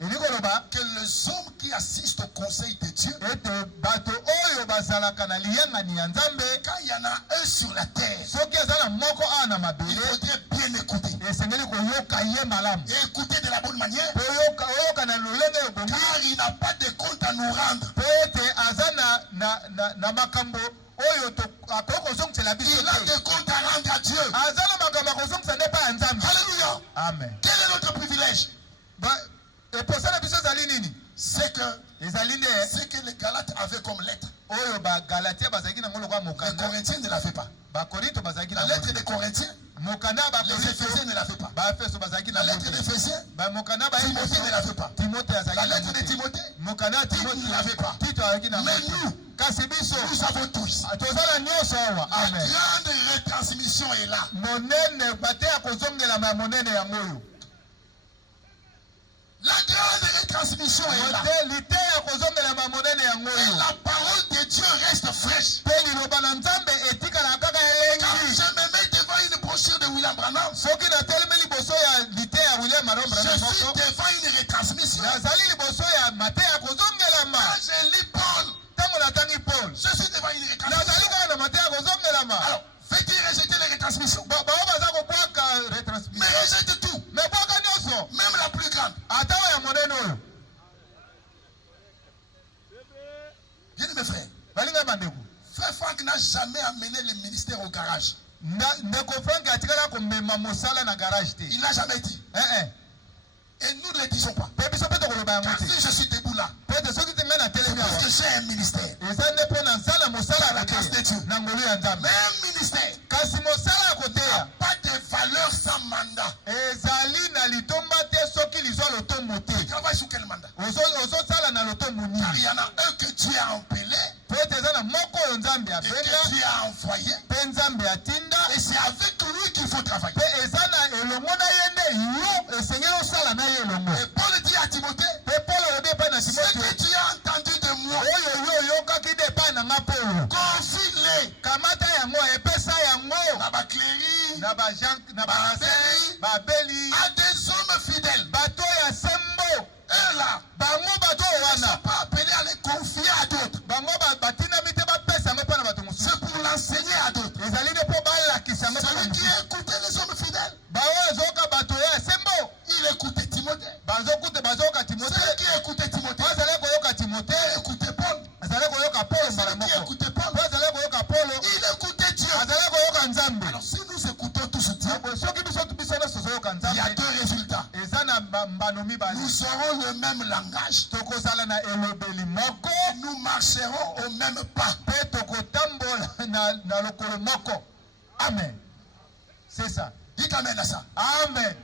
elingi koloba que les hommes qui assistent au conseil de Dieu, ete bato oyo bazalaka na liyangani ya nzambe quand il y en a un sur la terre, soki eza na moko awa na il mabele faudrait bien écouter. esengeli koyoka ye malamu Et écouter de la bonne manière, mpe oyoka na lolenge ebongi car il n'a pas de compte à nous rendre. mpe ete aza na makambo oyo akoki kozongisela biso Il a te. des comptes à rendre à Dieu. aza na makambo akozongisa nde epai ya nzambe. Alléluia. Amen. Quel est notre privilège? eposa na biso ezali nini? C'est que ezali nde ce que les Galates avaient comme lettre, oyo bagalatia bazalaki nango lokwa les mokanda, Corinthiens ne l'avaient pas. bakorinto bazalaki La nango lettre te. des Corinthiens, mokanda ya les Éphésiens bakorinto ne l'avaient pas. baefeso bazalaki La nango lettre te. d'Éphésiens, Mokanda ya Timothée ne baefeso l'avait pas. timote La azalaki lettre nango de te. Timothée, mokanda ya Tite ne l'avait pas. tito azalaki nango Mais te. nous, kasi biso nous avons tous. tozala nyonso awa. La Amen. grande retransmission est là. monene bate ya kozongelama ya monene yango oyo. La grande retransmission est là. lite ya kozongelama ya monene yango Et oyo. la parole de Dieu reste fraîche. mpe liloba na nzambe etikala kaka Quand elengi. je me mets devant une brochure de William Branham, soki natelemi liboso ya lite ya William Maron je Branham suis moko, devant une retransmission. nazali liboso ya mate ya kozongelama. Quand je lis Paul, ntango natangi Paul, je suis devant une nazali retransmission. kaka na mate ya kozongelama. Alors, vais-tu rejeter les retransmissions? bao baza kobwaka retransmission, Mais rejette tout, me bwaka nyonso même la plus grande. ata oyo ya monene oyo. Bien mes frères, balinga bandeko, frère Franck n'a jamais amené le ministère au garage. ndeko Frank atikala komema mosala na garage te. Il n'a jamais dit. Et nous ne le disons pas. mpe biso mpe tokoloba yango Car te. si je suis debout là, pete soki te ngai c'est natelemi parce awa que j'ai un ministère. eza nde mpo na nsala mosala Par la ya grâce de koteya Dieu. na ngolu ya nzambe. Mais un ministère kasi mosala ya n'a koteya pas de valeur sans mandat. ezali na litomba te soki lizwa lotombo te. Tu travailles sous quel mandat? ozosala na lotombo Car il nini. y en a un que Dieu a appelé po ete eza na moko oyo nzambe et que abenga Dieu a envoyé. mpe nzambe atinda, Et c'est avec lui qu'il faut travailler. mpe eza na elongo na ye nde yo esengeli osala na ye elongo. Et Paul dit à Timothée, mpe Paul alobi epai na ce Timotheo, que tu as entendu de moi, oyo yo oyokaki nde epai na nga Paulo, confie-le kamata yango epesa yango babeli à des hommes fidèles. bato ya sembo Et là, bango bato ils ne sont wana pas appelés à les confier à d'autres. bango batinami te bapesa yango mpona bato mosusu C'est pour l'enseigner à d'autres. ezali nde mpo balakisa yango mpona Celui qui mosusu écoutait les hommes fidèles, baoyo azoyoka bato ya sembo il écoutait Timothée. bazoyoka timote Celui qui écoutait Timothée, po azali koyoka timote il écoutait Paul. azali koyoka polo mbala Celui qui moko écoutait Paul, po azali koyoka polo il écoutait Dieu. azali koyoka nzambe Alors si nous écoutons tous Dieu, soki biso nyonso tozoyoka il y a nzambe deux résultats. eza na mbano mibale Nous aurons le même langage, tokozala na elobeli moko nous marcherons au même pas. mpe tokotambola na lokolo moko. Amen. C'est ça. Dites amen à ça. Amen.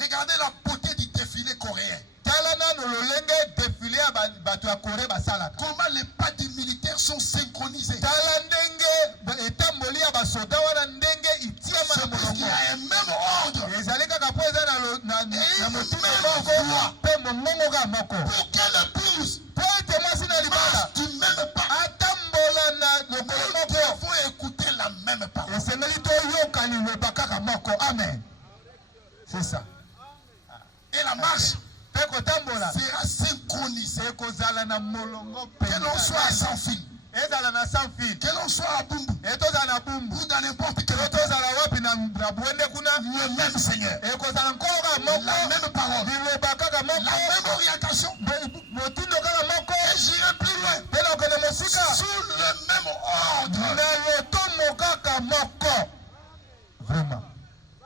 Regardez la beauté du défilé coréen. tala nanu lolenge défilé ya bato ya kore basalaka. Comment les pas des militaires sont synchronisés. tala ndenge etamboli ya basoda wana ndenge itiama na C'est parce qu'il y molongo a un même ordre. ezali kaka po eza na motima moko mpe mongongo kaka moko Pour que l'épouse po ete mwasi na libala marche du même pas. atambola na Nous lokolo moko devons écouter la même parole. esengeli toyoka liloba kaka moko. Amen. C'est ça. Et la marche mpe kotambola sera synchronisée. ekozala na molongo Que l'on soit sans fil, ezala na sans fil que l'on soit à Bumbu etozala na bumbu ou dans n'importe quel autre, tozala wapi na bwende kuna le même Seigneur, ekozala nkoko moko la même parole, liloba kaka la moko même orientation. motindo kaka moko Et j'irai plus loin. mpe nakende mosika Sous le même ordre. na lotomo kaka moko. Vraiment.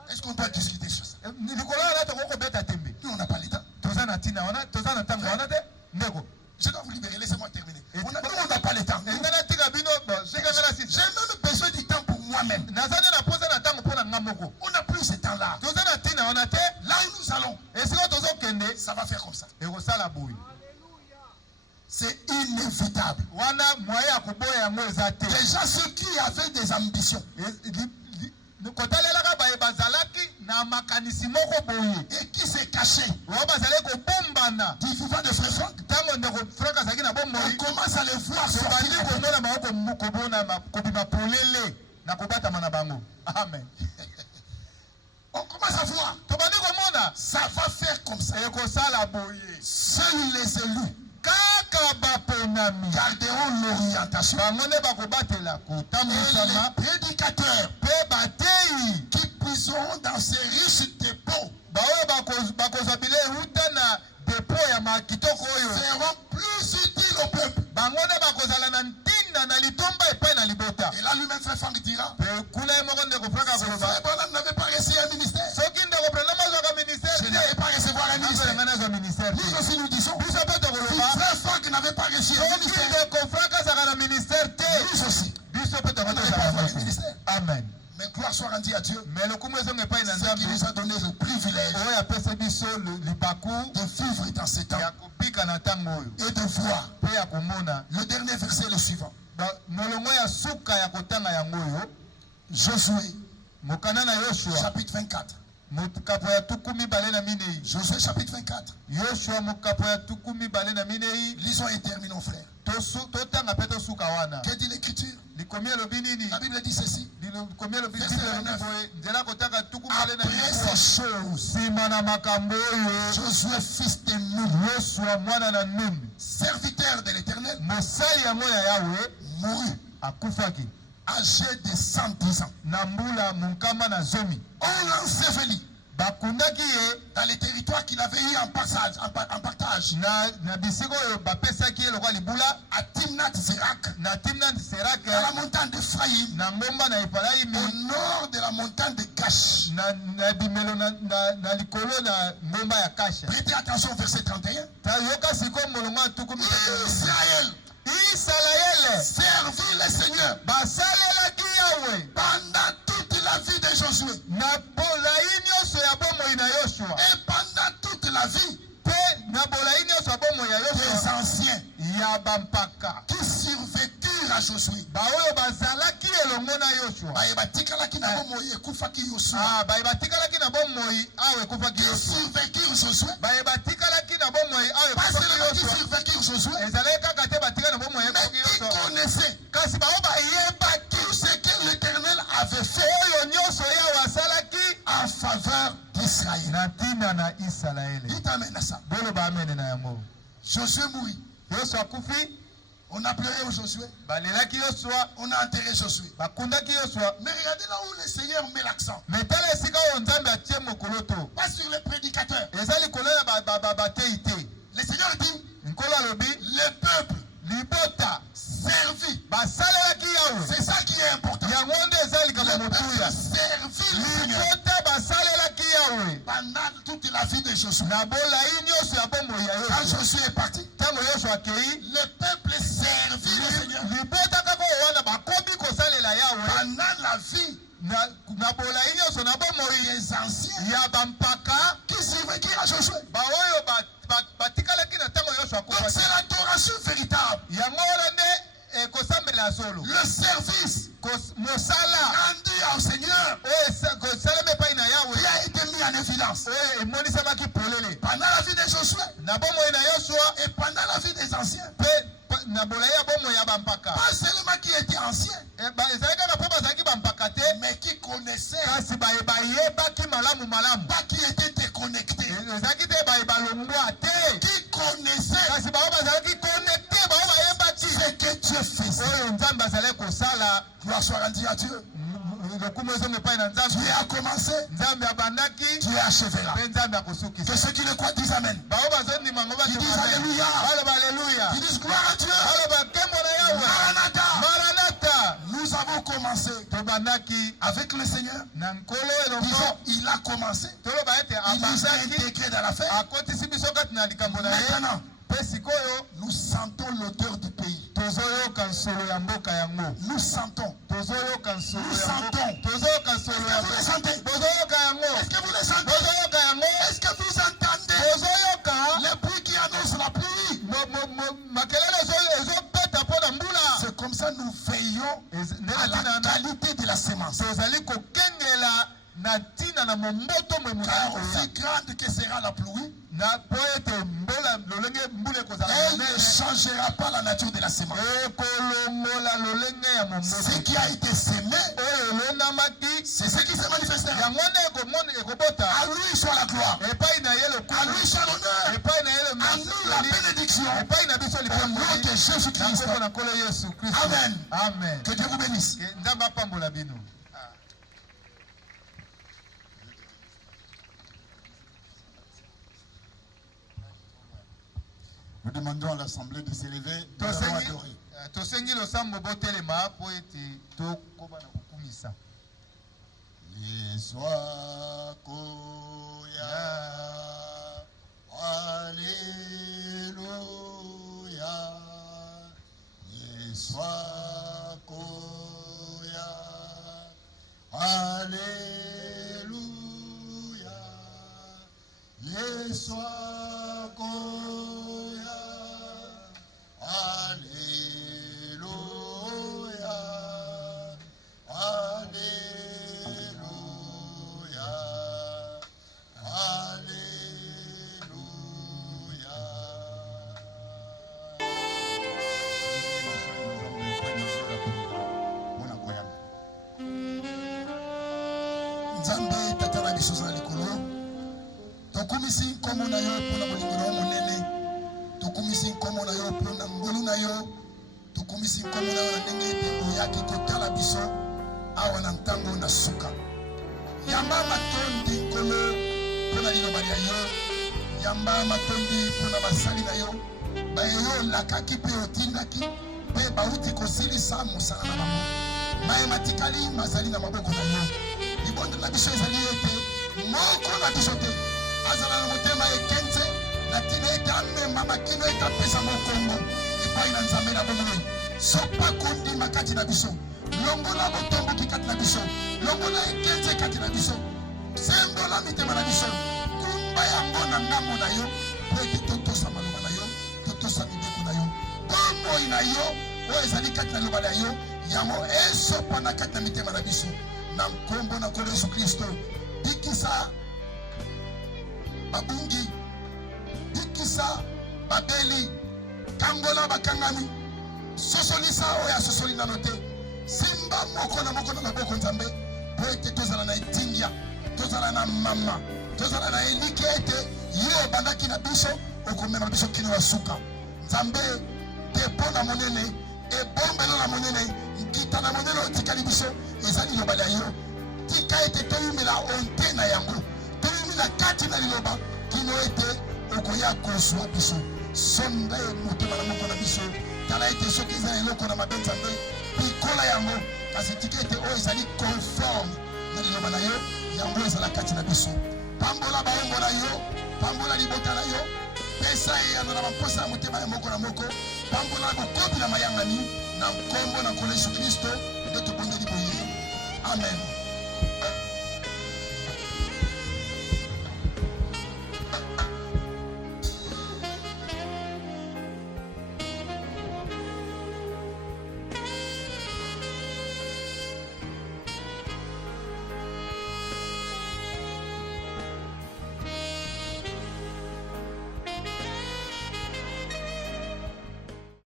Est-ce qu'on doit discuter sur ça? likolo wana tokokobeta tembe Nous, on n'a pas le temps. toza na ntina wana toza na ntango wana te ndeko Je dois vous libérer, laissez-moi terminer. Nous, on n'a pas le temps. elinga natika bino sikanga na J'ai sisi même besoin du temps pour moi-même. naza nde napoza na ntango mpo na nga moko On n'a plus ce temps-là. toza na ntina wana te Là où nous allons, esika tozokende ça va faire comme ça. ekosala boye C'est inévitable. wana mwaye ya koboya yango eza te. Déjà, ceux qui avaient des ambitions kotalelaka baye bazalaki na makanisi moko boye et qui s'est caché oyo bazali kobombana du vivant de Frère Franck, ntango ndeko frank azalaki na on bomoi commence à les voir tobandi sortir. komona bango kobona kobima polele na kobatama na bango. Amen. On commence à voir. tobandi komona Ça va faire comme ça. ekosala boye Seuls les élus kaka baponami garderont l'orientation. bango nde bakobatela Et kotamwisama les prédicateurs mpe batei qui puiseront dans ces riches dépôts baoyo bakozwa bile euta na depo ya makitoko oyo seront plus utiles au peuple. bango nde bakozala na ntinda na litomba epai na libota. Et là, lui-même, Frère Franck dira, mpe kuna ye moko ndeko frank Frère akoloba Branham n'avait pas reçu un ministère. soki ndeko brandam azwaka ministère Je n'avais pas recevoir un ministère. azolenga nazwa ministère Nous aussi, nous disons, biso mpe si tokoloba Frère Franck n'avait pas reçu un soki ministère, ndeko frank azalaka na ministère te nous aussi. biso mpe tongo On n'avait tozala pas na fait un ministère. amen. Mais gloire soit rendue à Dieu, me lokumu ezonga epai na c'est qui nzambe nous a donné le privilège oyo apesa biso libaku de vivre dans ces temps ya kobika na ntango oyo et de voir. mpe ya komona Le dernier verset est le suivant. molongo ya suka ya kotanga yango oyo Josué, mokanda na yoshua chapitre 24. mokapo ya tuku mibale na minei. Josué, chapitre 24. yoshua mokapo ya tuku mibale na minei. Lisons et terminons, frère. totanga mpe tosuka wana Que dit l'Écriture? likomi elobi nini? La Bible dit ceci. likomi elobi Verset Bible elobi 29. boye nzela kotanga tuku mibale na Après ces minei. choses, nsima na makambo oyo Josué, fils de Nun, yosua mwana na nuni serviteur de l'Éternel, mosali yango ya yawe mourut akufaki âgé de 110 ans. na mbula monkama na zomi. On l'ensevelit bakundaki ye dans les territoires qu'il avait eu en partage, na bisika oyo bapesaki ye lokwa libula à Timnath Sérak, na timnat serak dans la montagne d'Ephraïm, na ngomba na efraimi au nord de la montagne de Gash. na bimelo na likolo na ngomba ya kasha. Prêtez attention au verset 31. tayoka sikoyo molongo ya tuku Israël isalaele servit le Seigneur basalelaki yawe pendant toute la vie de Josué na bolai nyonso ya bomoi na yoshua et pendant toute la vie mpe na bolai nyonso ya bomoi ya des yoshua anciens ya bampaka qui survécurent à Josué. baoyo bazalaki elongo na yoshua Baye batikalaki na bomoi ekufaki Yoshua. baye batikalaki na bomoi awa ekufaki Qui yoshua survécurent Josué. baye batikalaki na bomoi awa Pas ekufaki seulement qui yoshua survécurent Josué, ezalaki kaka te batika na bomoi mais ekufaki qui yoshua connaissaient kasi bao bayebaki tout ce que l'Éternel avait fait oyo nyonso yawe asalaki en faveur d'Israël. Israël. natina na Israeli. Dites amen à ça. Bolo ba amen na yango. Josué mourit. Yosua kufi, On a pleuré au Josué. balelaki Yosua, On a enterré Josué. bakundaki Yosua. Mais regardez là où le Seigneur met l'accent. Mais tala esika oyo Nzambe atie mokolo to. Pas sur les prédicateurs. Eza likolo ya batei te. Le Seigneur dit, Nkolo alobi, le peuple libota servi. basalelaki yawe. C'est ça qui est important. Yango nde eza likambo Le peuple motuya. servi le Seigneur. Libota basalelaki yawe. Pendant toute la vie de Josué. Na bolai nyonso ya bomoi ya Quand Yosua. Josué est parti, Ntango Yosua akei, le peuple servit le Seigneur. libota kaka oyo wana bakomi kosalela yawe. Pendant la vie Na bolai nyonso na bomoi des anciens ya bampaka qui servaient à Josué. baoyo batikalaki na ntango Yosua Donc c'est l'adoration véritable. yango wana nde kosambela solo. Le service Mosala rendu au Seigneur oyo kosalema epai na qui yawe a été mis en évidence oyo emonisamaki polele pendant la vie de Josué na bomoi na Yosua et pendant la vie des anciens. mpe na bolai ya bomoi ya bampaka. Pas seulement qui était ancien, Ezalaki kaka mpo bazalaki bampaka te, mais qui connaissait, kasi bayebaki malamu malamu. pas qui était déconnecté, Ezalaki te balongwa te, qui connaissait kasi bao bazalaki connecte, bao bayebaki ce que Dieu faisait. oyo Nzambe azalaki kosala. Gloire soit rendue à Dieu. Lokumu ezonga epai na Nzambe. Dieu a commencé, Nzambe abandaki, Dieu achèvera. mpe Nzambe Que akosukisa. ceux qui le croient disent Amen. Bao bazondima ngo Ils disent Alléluia. baloba aleluya, Ils disent gloire à Dieu. baloba nkembo na yawe. Maranatha. Maranatha. Nous avons commencé Tobandaki avec le Seigneur. na nkolo Disons, elongo il a commencé. toloba ete Il nous a abandaki intégrés dans l'affaire. akotisi biso kati na likambo na ye. Maintenant, Mpe sikoyo nous sentons l'odeur du pays. tozoyoka nsolo ya mboka yango. Nous sentons. Tozoyoka nsolo Nous ya sentons. mboka. Tozoyoka nsolo Est-ce ya que vous le sentez? mboka. Tozoyoka yango. Est-ce que vous le sentez? Tozoyoka yango. Est-ce que vous entendez Tozoyoka les bruits qui annoncent la pluie? makelele ezobeta mpo na mbula. C'est comme ça nous veillons à la qualité de la semence. Tozali kokengela na ntina na momboto mwe Car mozali aussi grande que sera la pluie, na po ete mbola lolenge mbula ekozala elle ne changera pas la nature de la semence. ekolongola lolenge ya momboto. Ce qui a été semé, oyo elonamaki c'est ce qui se manifestera. yango nde ekobota. À lui soit la gloire. Epai na ye À lokumu, lui soit l'honneur. epai na ye À nous la bénédiction. epai na biso Au nom de lipamboli Jésus-Christ. na nkolo Yesu Kristo. Amen. Amen. Que Dieu vous bénisse. Nzambe apambola bino. Nous demandons à l'Assemblée de s'élever. Nous allons adorer. Tosengi losambo botelema po ete tokoba na kokumisa. Yeswa koya, Alléluia. Yeswa koya, Alléluia. Yeswa koya, Alléluia. Alléluia. Nzambe tata na biso za likolo. Tokumisi nkomo na yo mpona bolingo na yo monene. Tokumisi nkomo na yo mpona ngolu na yo. Tokumisi nkomo na yo na ndenge ete oyaki kotala biso awa na ntango na suka. Yamba matondi nkolo mpona liloba ya yo. Yamba matondi mpona basali na yo. Bayo lakaki mpe otindaki mpe bauti kosilisa mosala na bango. Maye matikali mazali na maboko na yo. Libondo na biso ezali ete moko na biso te azala na motema ekenze na tina ete amema makino ete apesa mokongo epai na nzambe na bomoi. Sopa kondima kati na biso, longola botomboki kati na biso, longola ekenze kati na biso, sembola mitema na biso, kumba yango na ngambo na yo po ete totosa maloba na yo, totosa mibeko na yo, bomoi na yo oyo ezali kati na liloba na yo yango esopa na kati na mitema na biso. Na nkombo na nkolo Yesu Kristo, bikisa babungi, bikisa babeli, kangola bakangami, sosolisa oyo asosoli nano te, simba moko na moko na maboko Nzambe po ete tozala na etingia, tozala na mama, tozala na elike ete yo bandaki na biso okomema biso kino ya suka. Nzambe depo na monene ebombelo na monene nkita na monene otikali biso ezali liloba na yo. Tika ete toyumela onte na yango, toyumela kati na liloba kino ete okoya kozwa biso. Sonda motema na moko na biso, tala ete soki ezali eloko na mabe Nzambe pikola yango, kasi tika ete oyo ezali conforme na liloba na yo, yango ezala kati na biso. Pambola baongo na yo, pambola libota na yo, pesa eyano na bamposa ya motema ya moko na moko, pambola na bokobi na mayangani, na nkombo na nkolo Yesu Kristo nde tobondeli boye. Amen.